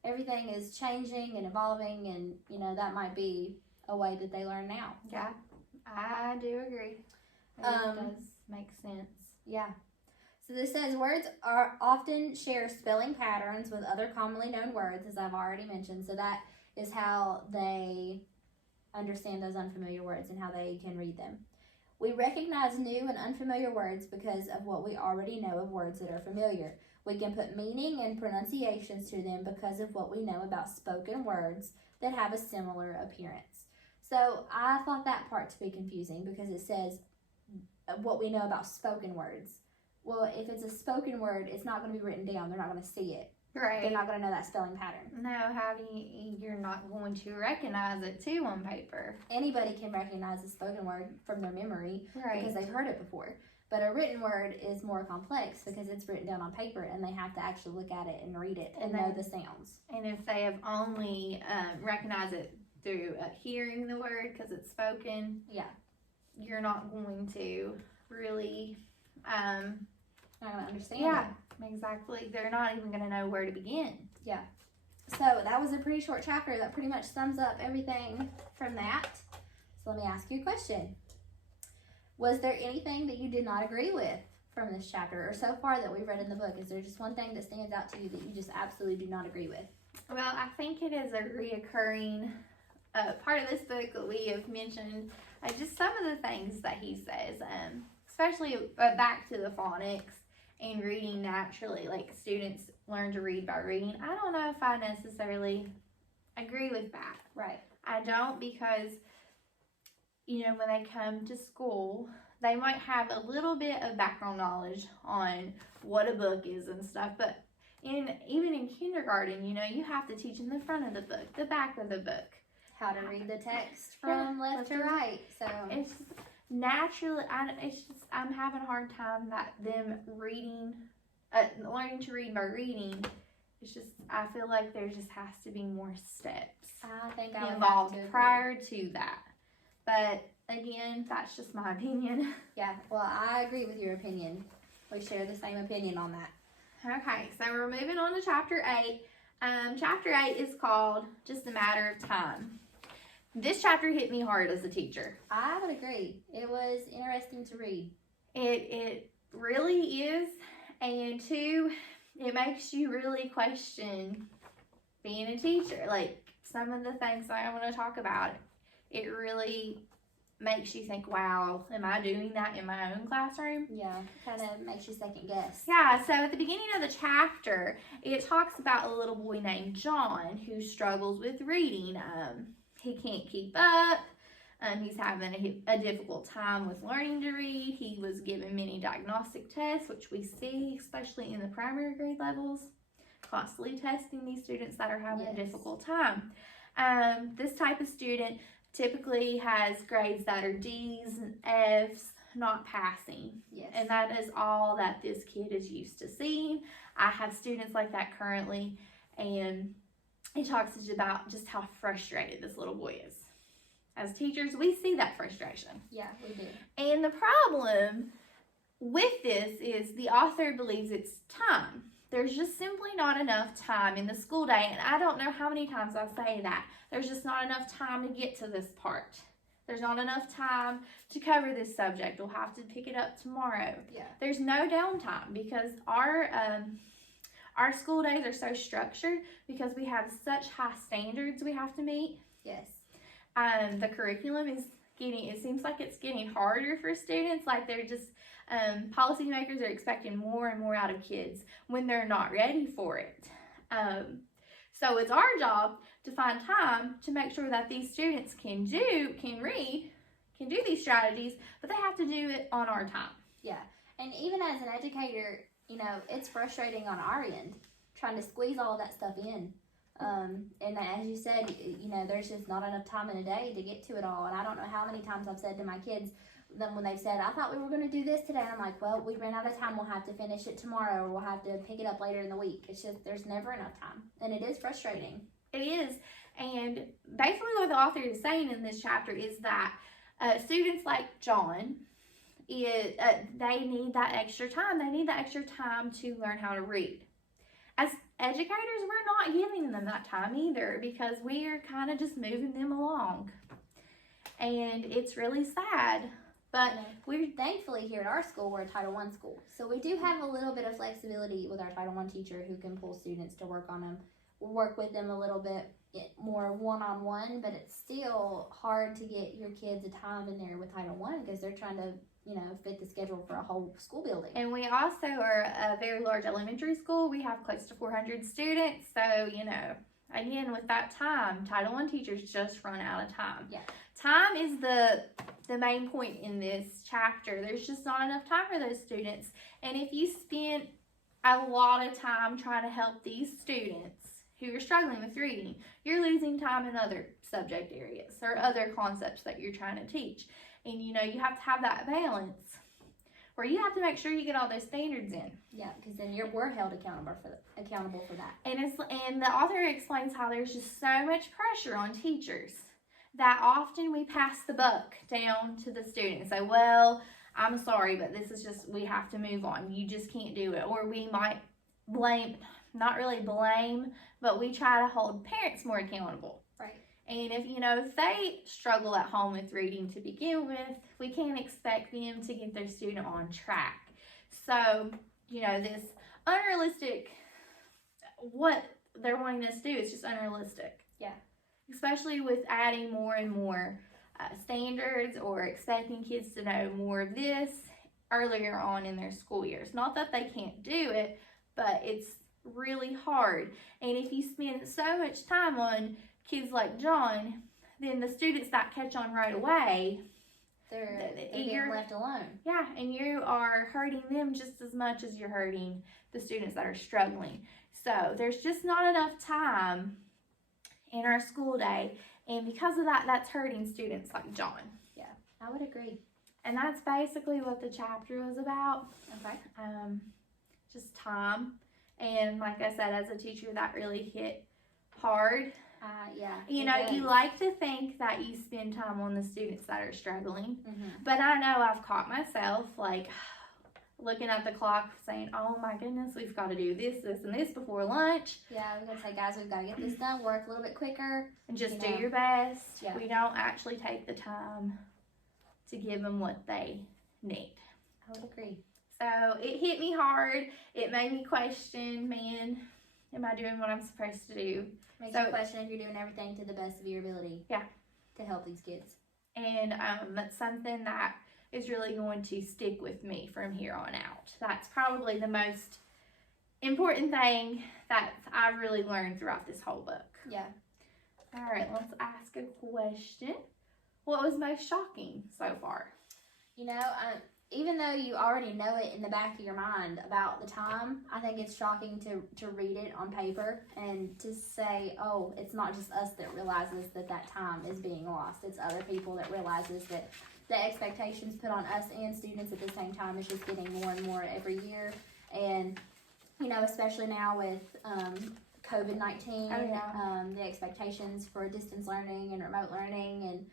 everything is changing and evolving, and, that might be a way that they learn now. Yeah, I do agree. It does make sense. Yeah. So this says words are often share spelling patterns with other commonly known words, as I've already mentioned. So that is how they understand those unfamiliar words and how they can read them. We recognize new and unfamiliar words because of what we already know of words that are familiar. We can put meaning and pronunciations to them because of what we know about spoken words that have a similar appearance. So I thought that part to be confusing because it says what we know about spoken words. Well, if it's a spoken word, it's not going to be written down. They're not going to see it. Right. They're not going to know that spelling pattern. No, you're not going to recognize it too on paper. Anybody can recognize a spoken word from their memory because they've heard it before. But a written word is more complex because it's written down on paper and they have to actually look at it and read it and know the sounds. And if they have only recognized it through hearing the word because it's spoken, you're not going to really not going to understand it. Exactly. They're not even going to know where to begin. Yeah. So that was a pretty short chapter that pretty much sums up everything from that. So let me ask you a question. Was there anything that you did not agree with from this chapter or so far that we've read in the book? Is there just one thing that stands out to you that you just absolutely do not agree with? Well, I think it is a reoccurring part of this book that we have mentioned. Just some of the things that he says, especially back to the phonics and reading naturally, like students learn to read by reading. I don't know if I necessarily agree with that. Right. I don't, because, you know, when they come to school, they might have a little bit of background knowledge on what a book is and stuff, but even in kindergarten, you know, you have to teach them the front of the book, the back of the book. How to read the text from left to right. So it's naturally, I'm having a hard time that them reading, learning to read by reading. It's just, I feel like there just has to be more steps I think I would involved have to prior to that. But again, that's just my opinion. Yeah, well, I agree with your opinion. We share the same opinion on that. Okay, so we're moving on to chapter 8. Chapter 8 is called Just a Matter of Time. This chapter hit me hard as a teacher. I would agree. It was interesting to read. It really is. And two, it makes you really question being a teacher. Like, some of the things that I want to talk about, it really makes you think, wow, am I doing that in my own classroom? Yeah, kind of makes you second guess. Yeah, so at the beginning of the chapter, it talks about a little boy named John who struggles with reading. He can't keep up. He's having a difficult time with learning to read. He was given many diagnostic tests, which we see, especially in the primary grade levels, constantly testing these students that are having a difficult time. This type of student typically has grades that are D's and F's, not passing. Yes. And that is all that this kid is used to seeing. I have students like that currently, and he talks about just how frustrated this little boy is. As teachers, we see that frustration. Yeah, we do. And the problem with this is the author believes it's time. There's just simply not enough time in the school day, and I don't know how many times I say that. There's just not enough time to get to this part. There's not enough time to cover this subject. We'll have to pick it up tomorrow. Yeah. There's no downtime because our school days are so structured because we have such high standards we have to meet. Yes. The curriculum is it seems like it's getting harder for students. Like they're just, policymakers are expecting more and more out of kids when they're not ready for it. So it's our job to find time to make sure that these students can read, can do these strategies, but they have to do it on our time. Yeah. And even as an educator, you know, it's frustrating on our end trying to squeeze all of that stuff in. And as you said, you know, there's just not enough time in a day to get to it all. And I don't know how many times I've said to my kids, then when they've said, I thought we were going to do this today, and I'm like, well, we ran out of time. We'll have to finish it tomorrow, or we'll have to pick it up later in the week. It's just, there's never enough time. And it is frustrating. It is. And basically what the author is saying in this chapter is that students like John, they need that extra time. They need that extra time to learn how to read. As educators, we're not giving them that time either because we are kind of just moving them along. And it's really sad. But we're thankfully here at our school, we're a Title I school. So we do have a little bit of flexibility with our Title I teacher who can pull students to work on them, work with them a little bit more one-on-one, but it's still hard to get your kids a time in there with Title I because they're trying to, you know, fit the schedule for a whole school building. And we also are a very large elementary school. We have close to 400 students. So, you know, again, with that time, Title I teachers just run out of time. Yeah. Time is the main point in this chapter. There's just not enough time for those students. And if you spend a lot of time trying to help these students who are struggling with reading, you're losing time in other subject areas or other concepts that you're trying to teach. And, you know, you have to have that balance where you have to make sure you get all those standards in. Yeah, because then we're held accountable for that. And the author explains how there's just so much pressure on teachers that often we pass the buck down to the student and say, well, I'm sorry, but this is just, we have to move on. You just can't do it. Or we might blame, not really blame, but we try to hold parents more accountable. Right. And if they struggle at home with reading to begin with, we can't expect them to get their student on track. So, this unrealistic, what they're wanting us to do is just unrealistic. Yeah. Especially with adding more and more standards or expecting kids to know more of this. earlier on in their school years. Not that they can't do it, but it's really hard. And if you spend so much time on kids like John, then the students that catch on right away, they're getting left alone. Yeah, and you are hurting them just as much as you're hurting the students that are struggling. So there's just not enough time in our school day, and because of that, that's hurting students like John. Yeah, I would agree. And that's basically what the chapter was about. Okay. Just time. And like I said, as a teacher, that really hit hard. Yeah. You know, you like to think that you spend time on the students that are struggling. Mm-hmm. But I know I've caught myself, like, looking at the clock saying, oh my goodness, we've got to do this, this, and this before lunch. Yeah, I was going to say, guys, we've got to get this done, work a little bit quicker. And just do your best. Yeah. We don't actually take the time to give them what they need. I would agree. So it hit me hard. It made me question, man, am I doing what I'm supposed to do? Makes you question if you're doing everything to the best of your ability. Yeah. To help these kids. And that's something that is really going to stick with me from here on out. That's probably the most important thing that I've really learned throughout this whole book. Yeah. All right, let's ask a question. What was most shocking so far? You know, even though you already know it in the back of your mind about the time, I think it's shocking to read it on paper and to say, oh, it's not just us that realizes that time is being lost. It's other people that realizes that the expectations put on us and students at the same time is just getting more and more every year. And, you know, especially now with COVID-19, the expectations for distance learning and remote learning, and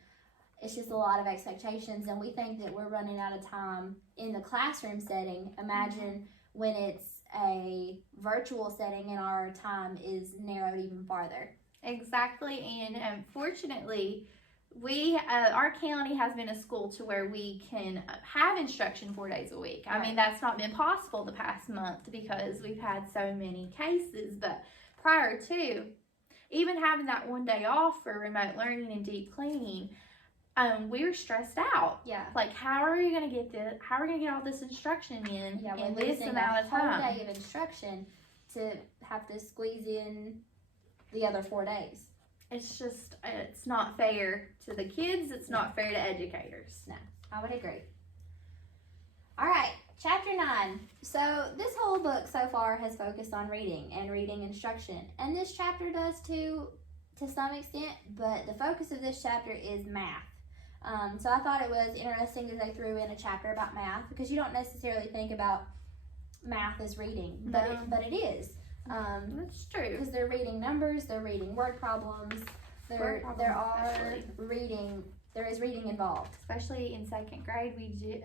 it's just a lot of expectations, and we think that we're running out of time in the classroom setting. Imagine when it's a virtual setting and our time is narrowed even farther. Exactly, and unfortunately, our county has been a school to where we can have instruction 4 days a week. I mean, that's not been possible the past month because we've had so many cases, but prior to, even having that 1 day off for remote learning and deep cleaning, we were stressed out. Yeah. Like, how are we gonna get all this instruction in this amount of time? A whole day of instruction to have to squeeze in the other 4 days. It's not fair to the kids. It's not fair to educators. No, I would agree. All right, chapter 9. So this whole book so far has focused on reading and reading instruction, and this chapter does too, to some extent. But the focus of this chapter is math. So I thought it was interesting that they threw in a chapter about math, because you don't necessarily think about math as reading, but it is. That's true. Because they're reading numbers, they're reading word problems, there is reading involved. Especially in second grade, we do,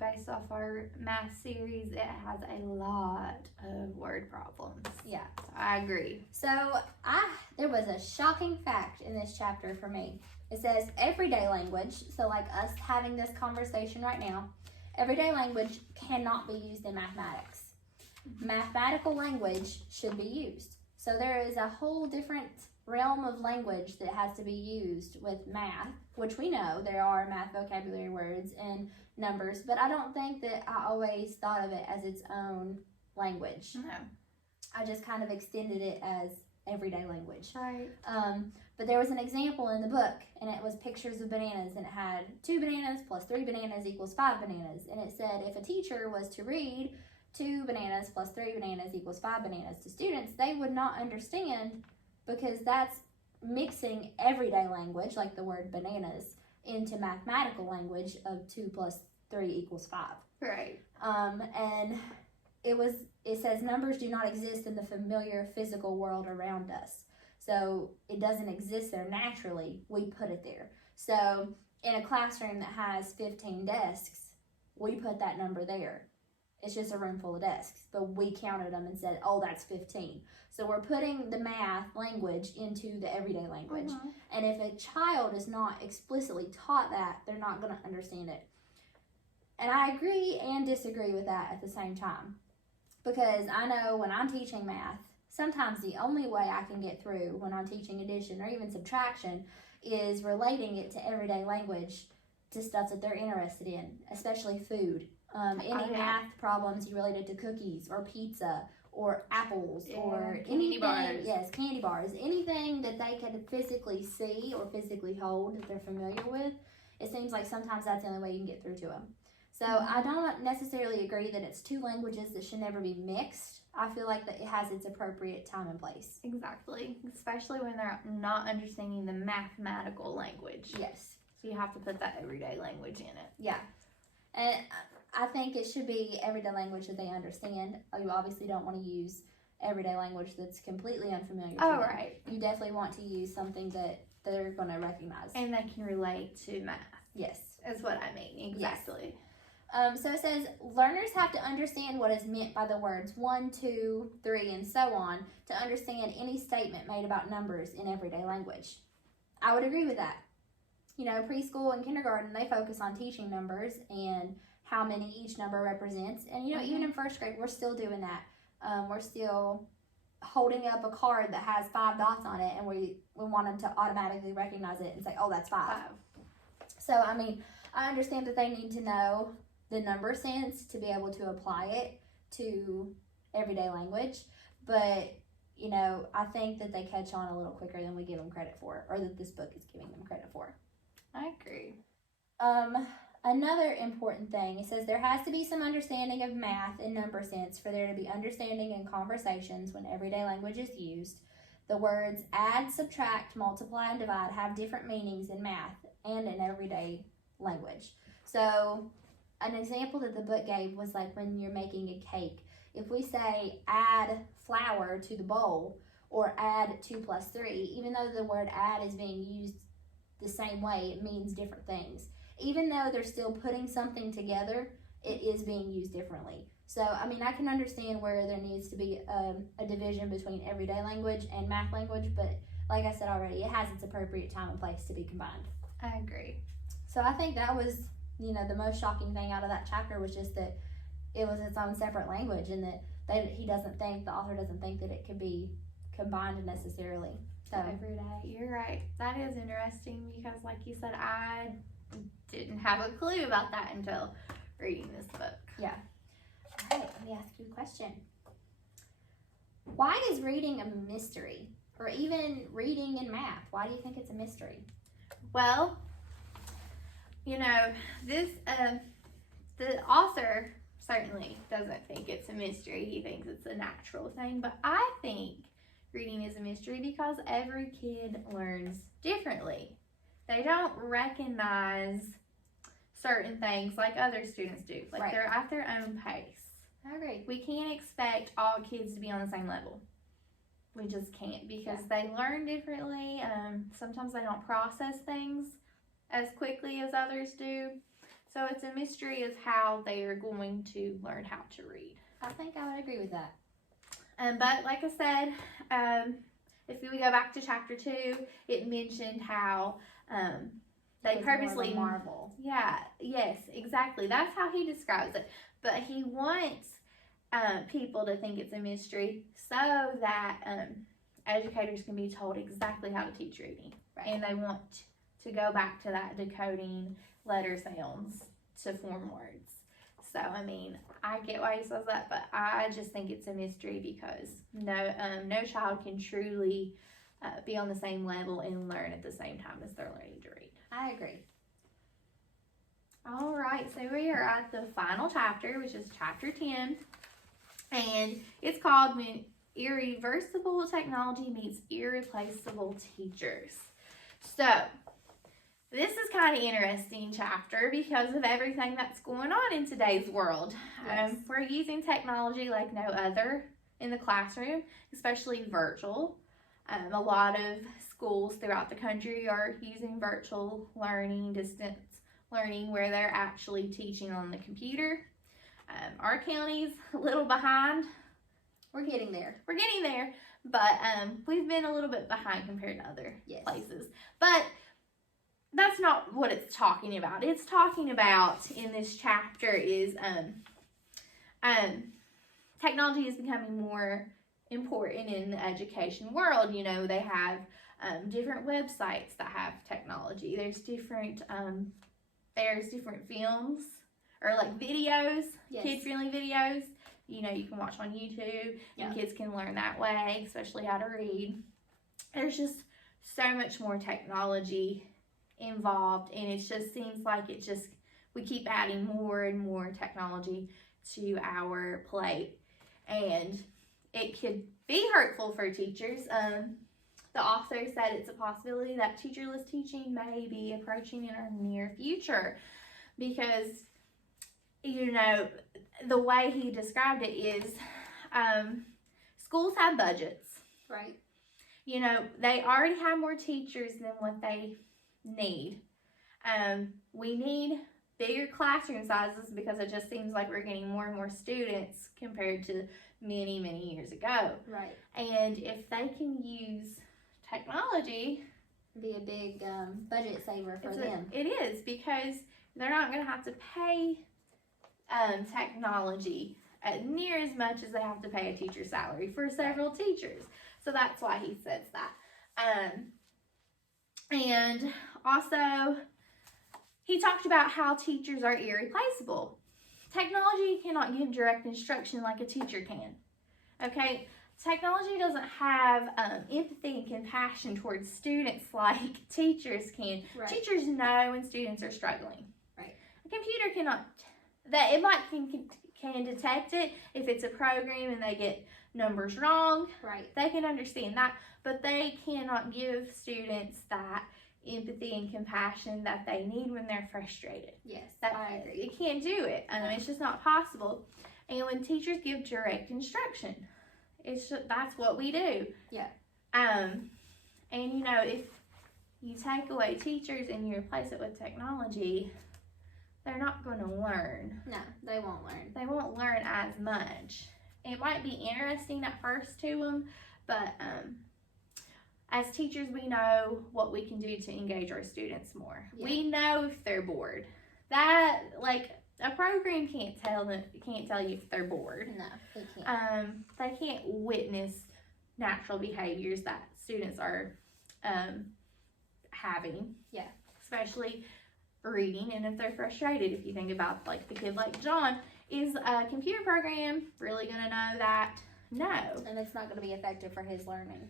based off our math series, it has a lot of word problems. Yeah. So I agree. So there was a shocking fact in this chapter for me. It says everyday language, so like us having this conversation right now, everyday language cannot be used in mathematics. Mathematical language should be used. So there is a whole different realm of language that has to be used with math, which we know there are math vocabulary words and numbers, but I don't think that I always thought of it as its own language. No. I just kind of extended it as everyday language. Right. But there was an example in the book, and it was pictures of bananas, and it had 2 bananas plus 3 bananas equals 5 bananas. And it said if a teacher was to read 2 bananas plus 3 bananas equals 5 bananas to students, they would not understand, because that's mixing everyday language, like the word bananas, into mathematical language of 2 plus 3 equals 5. Right. And it says numbers do not exist in the familiar physical world around us. So it doesn't exist there naturally. We put it there. So in a classroom that has 15 desks, we put that number there. It's just a room full of desks, but we counted them and said, oh, that's 15. So we're putting the math language into the everyday language. And if a child is not explicitly taught that, they're not going to understand it. And I agree and disagree with that at the same time. Because I know when I'm teaching math, sometimes the only way I can get through when I'm teaching addition or even subtraction is relating it to everyday language, to stuff that they're interested in, especially food. Any math problems you related to cookies or pizza or apples or anything. Bars. Yes, candy bars. Anything that they can physically see or physically hold that they're familiar with. It seems like sometimes that's the only way you can get through to them. So I don't necessarily agree that it's two languages that should never be mixed. I feel like that it has its appropriate time and place. Exactly. Especially when they're not understanding the mathematical language. Yes. So you have to put that everyday language in it. Yeah. And I think it should be everyday language that they understand. You obviously don't want to use everyday language that's completely unfamiliar to them. Right. You definitely want to use something that they're going to recognize. And they can relate to math. Yes. Is what I mean. Exactly. Yes. So it says, learners have to understand what is meant by the words 1, 2, 3, and so on to understand any statement made about numbers in everyday language. I would agree with that. You know, preschool and kindergarten, they focus on teaching numbers and how many each number represents. And, you know, even in first grade, we're still doing that. We're still holding up a card that has 5 dots on it, and we want them to automatically recognize it and say, oh, that's 5. So, I mean, I understand that they need to know the number sense to be able to apply it to everyday language. But, you know, I think that they catch on a little quicker than we give them credit for, or that this book is giving them credit for. I agree. Another important thing, it says there has to be some understanding of math and number sense for there to be understanding in conversations when everyday language is used. The words add, subtract, multiply, and divide have different meanings in math and in everyday language. So an example that the book gave was like when you're making a cake. If we say add flour to the bowl or add 2 plus 3, even though the word add is being used the same way, it means different things. Even though they're still putting something together, it is being used differently. So, I mean, I can understand where there needs to be a division between everyday language and math language, but like I said already, it has its appropriate time and place to be combined. I agree. So I think that was, you know, the most shocking thing out of that chapter was just that it was its own separate language, and that the author doesn't think that it could be combined necessarily. So every day, you're right. That is interesting because, like you said, I didn't have a clue about that until reading this book. Yeah. All right, let me ask you a question. Why is reading a mystery? Or even reading in math, why do you think it's a mystery? Well, you know, the author certainly doesn't think it's a mystery. He thinks it's a natural thing, but I think reading is a mystery because every kid learns differently. They don't recognize certain things like other students do. Like they're at their own pace. I agree. We can't expect all kids to be on the same level. We just can't because they learn differently. Sometimes they don't process things as quickly as others do. So it's a mystery as how they are going to learn how to read. I think I would agree with that. But like I said, if we go back to chapter 2, it mentioned how they purposely marvel. Yeah, yes, exactly. That's how he describes it. But he wants people to think it's a mystery so that educators can be told exactly how to teach reading. Right. And they want to go back to that decoding letter sounds to form words. So, I mean, I get why he says that, but I just think it's a mystery because no child can truly be on the same level and learn at the same time as they're learning to read. I agree. All right, so we are at the final chapter, which is chapter 10, and it's called When Irreversible Technology Meets Irreplaceable Teachers. So, this is kind of interesting chapter because of everything that's going on in today's world. Yes. We're using technology like no other in the classroom, especially virtual. A lot of schools throughout the country are using virtual learning, distance learning, where they're actually teaching on the computer. Our county's a little behind. We're getting there. But we've been a little bit behind compared to other places. But that's not what it's talking about. It's talking about in this chapter is technology is becoming more important in the education world. You know, they have different websites that have technology. There's different films or like videos, Yes. kid-friendly videos. You know, you can watch on YouTube, and kids can learn that way, especially how to read. There's just so much more technology involved, and it just seems like we keep adding more and more technology to our plate, and it could be hurtful for teachers. The author said it's a possibility that teacherless teaching may be approaching in our near future, because, you know, the way he described it is schools have budgets. Right. You know, they already have more teachers than what they need. We need bigger classroom sizes because it just seems like we're getting more and more students compared to many, many years ago. Right. And if they can use technology, be a big budget saver for them. It is, because they're not going to have to pay technology near as much as they have to pay a teacher's salary for several teachers. So that's why he says that. And also, he talked about how teachers are irreplaceable. Technology cannot give direct instruction like a teacher can. Okay? Technology doesn't have empathy and compassion towards students like teachers can. Right. Teachers know when students are struggling. Right. A computer cannot. That it might can detect it if it's a program and they get numbers wrong. Right. They can understand that, but they cannot give students that empathy and compassion that they need when they're frustrated. Yes, I agree. It can't do it. It's just not possible. And when teachers give direct instruction, that's what we do. Yeah. And you know, if you take away teachers and you replace it with technology, they're not going to learn. No, they won't learn. They won't learn as much. It might be interesting at first to them, but as teachers, we know what we can do to engage our students more. Yeah. We know if they're bored. That, like, a program can't tell you if they're bored. No, they can't. They can't witness natural behaviors that students are having. Yeah. Especially reading, and if they're frustrated. If you think about, like, the kid like John, is a computer program really going to know that? No. And it's not going to be effective for his learning.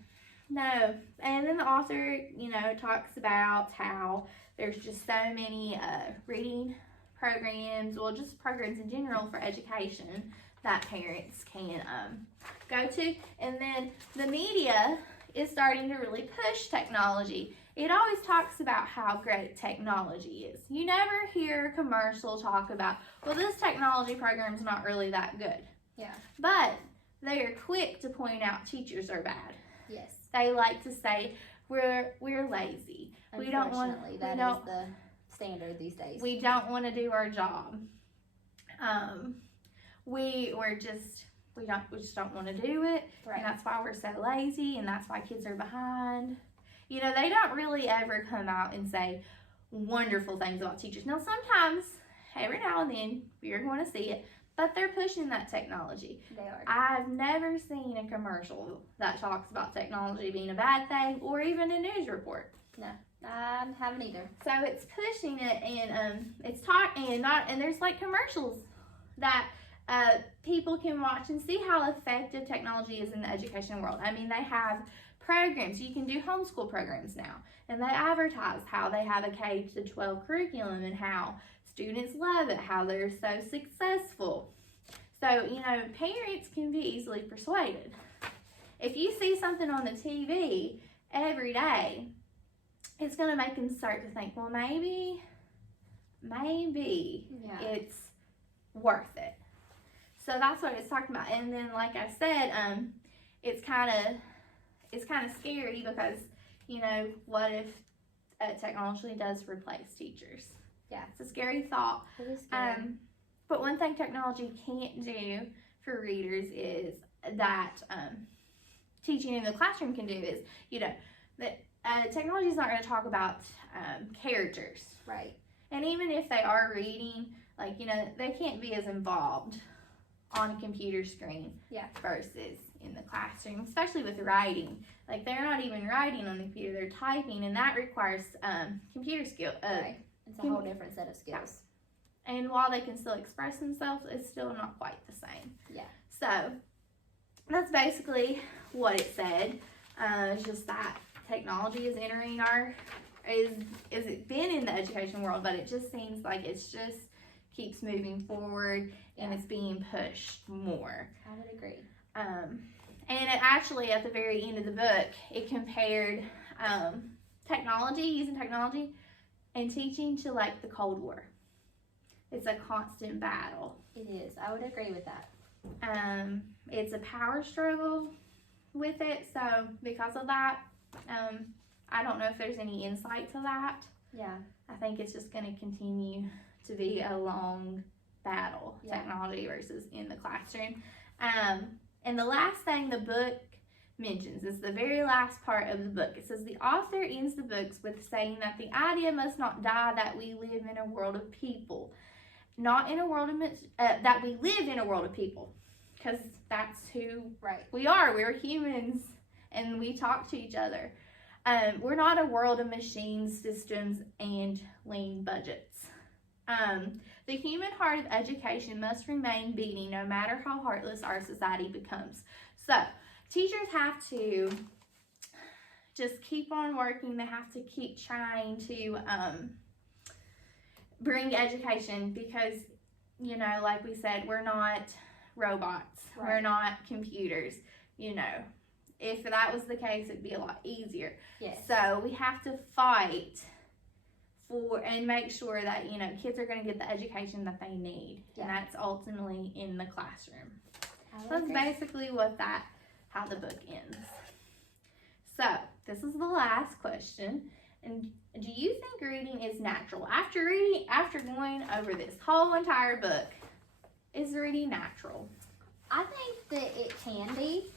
No. And then the author, you know, talks about how there's just so many reading programs, well, just programs in general for education that parents can go to. And then the media is starting to really push technology. It always talks about how great technology is. You never hear a commercial talk about, well, this technology program is not really that good. Yeah. But they are quick to point out teachers are bad. Yes. They like to say we're lazy. Unfortunately, that is the standard these days. We don't want to do our job. We just don't want to do it. Right. And that's why we're so lazy, and that's why kids are behind. You know, they don't really ever come out and say wonderful things about teachers. Now, sometimes, every now and then, you're going to see it, but they're pushing that technology. They are. I've never seen a commercial that talks about technology being a bad thing, or even a news report. No, I haven't either. So it's pushing it, and it's talking, and there's like commercials that people can watch and see how effective technology is in the education world. I mean, they have programs. You can do homeschool programs now, and they advertise how they have a K-12 curriculum and how students love it, how they're so successful. So, you know, parents can be easily persuaded. If you see something on the TV every day, it's going to make them start to think, well, maybe it's worth it. So that's what it's talking about. And then, like I said, it's kind of scary because, you know, what if technology does replace teachers? Yeah, it's a scary thought. It is scary. But one thing technology can't do for readers is that teaching in the classroom can do is, you know, that technology is not going to talk about characters. Right. And even if they are reading, like, you know, they can't be as involved on a computer screen versus in the classroom, especially with writing. Like, they're not even writing on the computer, they're typing, and that requires computer skill. Right. It's a whole different set of skills. And while they can still express themselves, it's still not quite the same. Yeah. So that's basically what it said. It's just that technology is entering is it been in the education world, but it just seems like it's just keeps moving forward and it's being pushed more. I would agree. And it actually, at the very end of the book, it compared using technology and teaching to like the Cold War. It's a constant battle. It is. I would agree with that. It's a power struggle with it. So because of that, I don't know if there's any insight to that. Yeah. I think it's just going to continue to be a long battle, technology versus in the classroom. And the last thing the book mentions is the very last part of the book. It says, the author ends the books with saying that the idea must not die that we live in a world of people. Not in a world of, that we live in a world of people. Because that's who we are. We're humans and we talk to each other. We're not a world of machines, systems, and lean budgets. The human heart of education must remain beating no matter how heartless our society becomes. So, teachers have to just keep on working. They have to keep trying to bring education because, you know, like we said, we're not robots. We're not computers. You know, if that was the case, it'd be a lot easier. Yes. So, we have to fight for and make sure that, you know, kids are going to get the education that they need. And that's ultimately in the classroom. So that's basically how the book ends. So this is the last question. And do you think reading is natural? After going over this whole entire book, is reading natural? I think that it can be.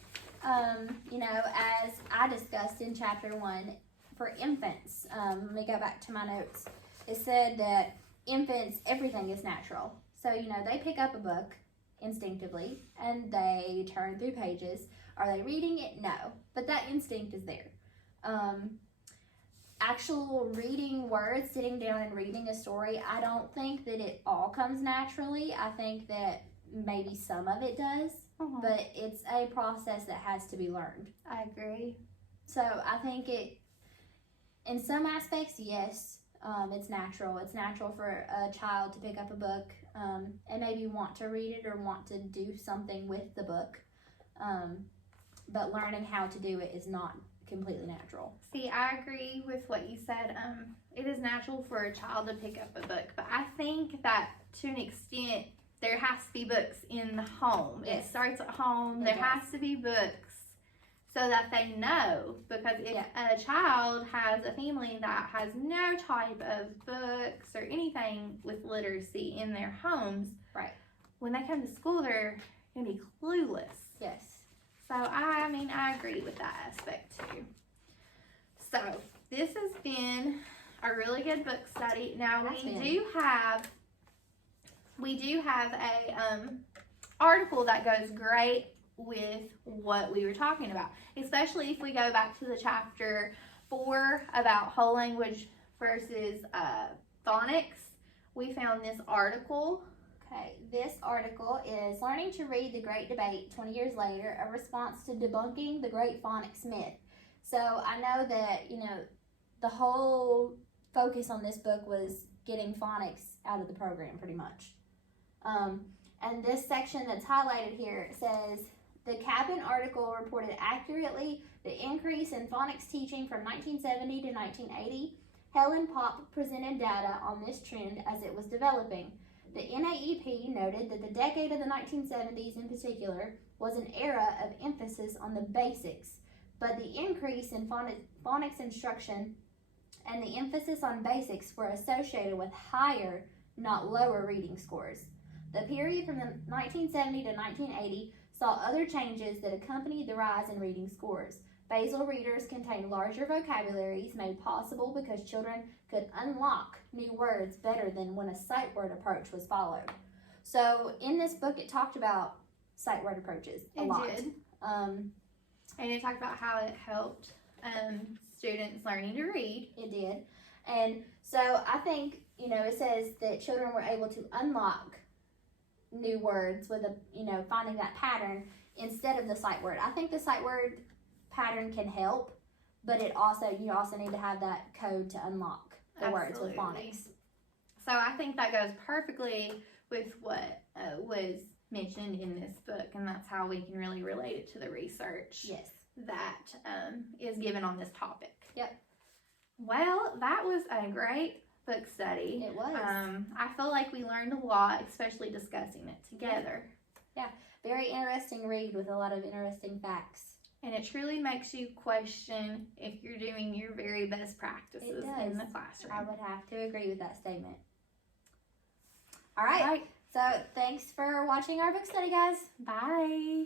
You know, as I discussed in chapter 1, for infants, let me go back to my notes. It said that infants, everything is natural. So, you know, they pick up a book instinctively and they turn through pages. Are they reading it? No. But that instinct is there. Actual reading words, sitting down and reading a story, I don't think that it all comes naturally. I think that maybe some of it does, but it's a process that has to be learned. I agree. So I think in some aspects, yes, it's natural. It's natural for a child to pick up a book and maybe want to read it or want to do something with the book. But learning how to do it is not completely natural. See, I agree with what you said. It is natural for a child to pick up a book, but I think that to an extent, there has to be books in the home. Yes. It starts at home. There has to be books so that they know, because if a child has a family that has no type of books or anything with literacy in their homes, when they come to school, they're going to be clueless. Yes. So, I agree with that aspect too. So, this has been a really good book study. Now, we do have a article that goes great with what we were talking about, especially if we go back to the chapter 4 about whole language versus phonics. We found this article. Okay, this article is Learning to Read, the Great Debate 20 Years Later, a response to debunking the great phonics myth. So I know that, you know, the whole focus on this book was getting phonics out of the program pretty much. And this section that's highlighted here says, the Cabin article reported accurately the increase in phonics teaching from 1970 to 1980. Helen Popp presented data on this trend as it was developing. The NAEP noted that the decade of the 1970s in particular was an era of emphasis on the basics, but the increase in phonics instruction and the emphasis on basics were associated with higher, not lower reading scores. The period from 1970 to 1980 saw other changes that accompanied the rise in reading scores. Basal readers contained larger vocabularies made possible because children could unlock new words better than when a sight word approach was followed. So in this book, it talked about sight word approaches a lot. It did. And it talked about how it helped students learning to read. It did. And so I think, you know, it says that children were able to unlock new words with a, you know, finding that pattern instead of the sight word. I think the sight word pattern can help, but it also, you also need to have that code to unlock the words with phonics. So I think that goes perfectly with what was mentioned in this book, and that's how we can really relate it to the research that is given on this topic. Yep. Well, that was a great book study. It was. I feel like we learned a lot, especially discussing it together. Yeah. Very interesting read with a lot of interesting facts. And it truly makes you question if you're doing your very best practices in the classroom. I would have to agree with that statement. All right. So thanks for watching our book study, guys. Bye.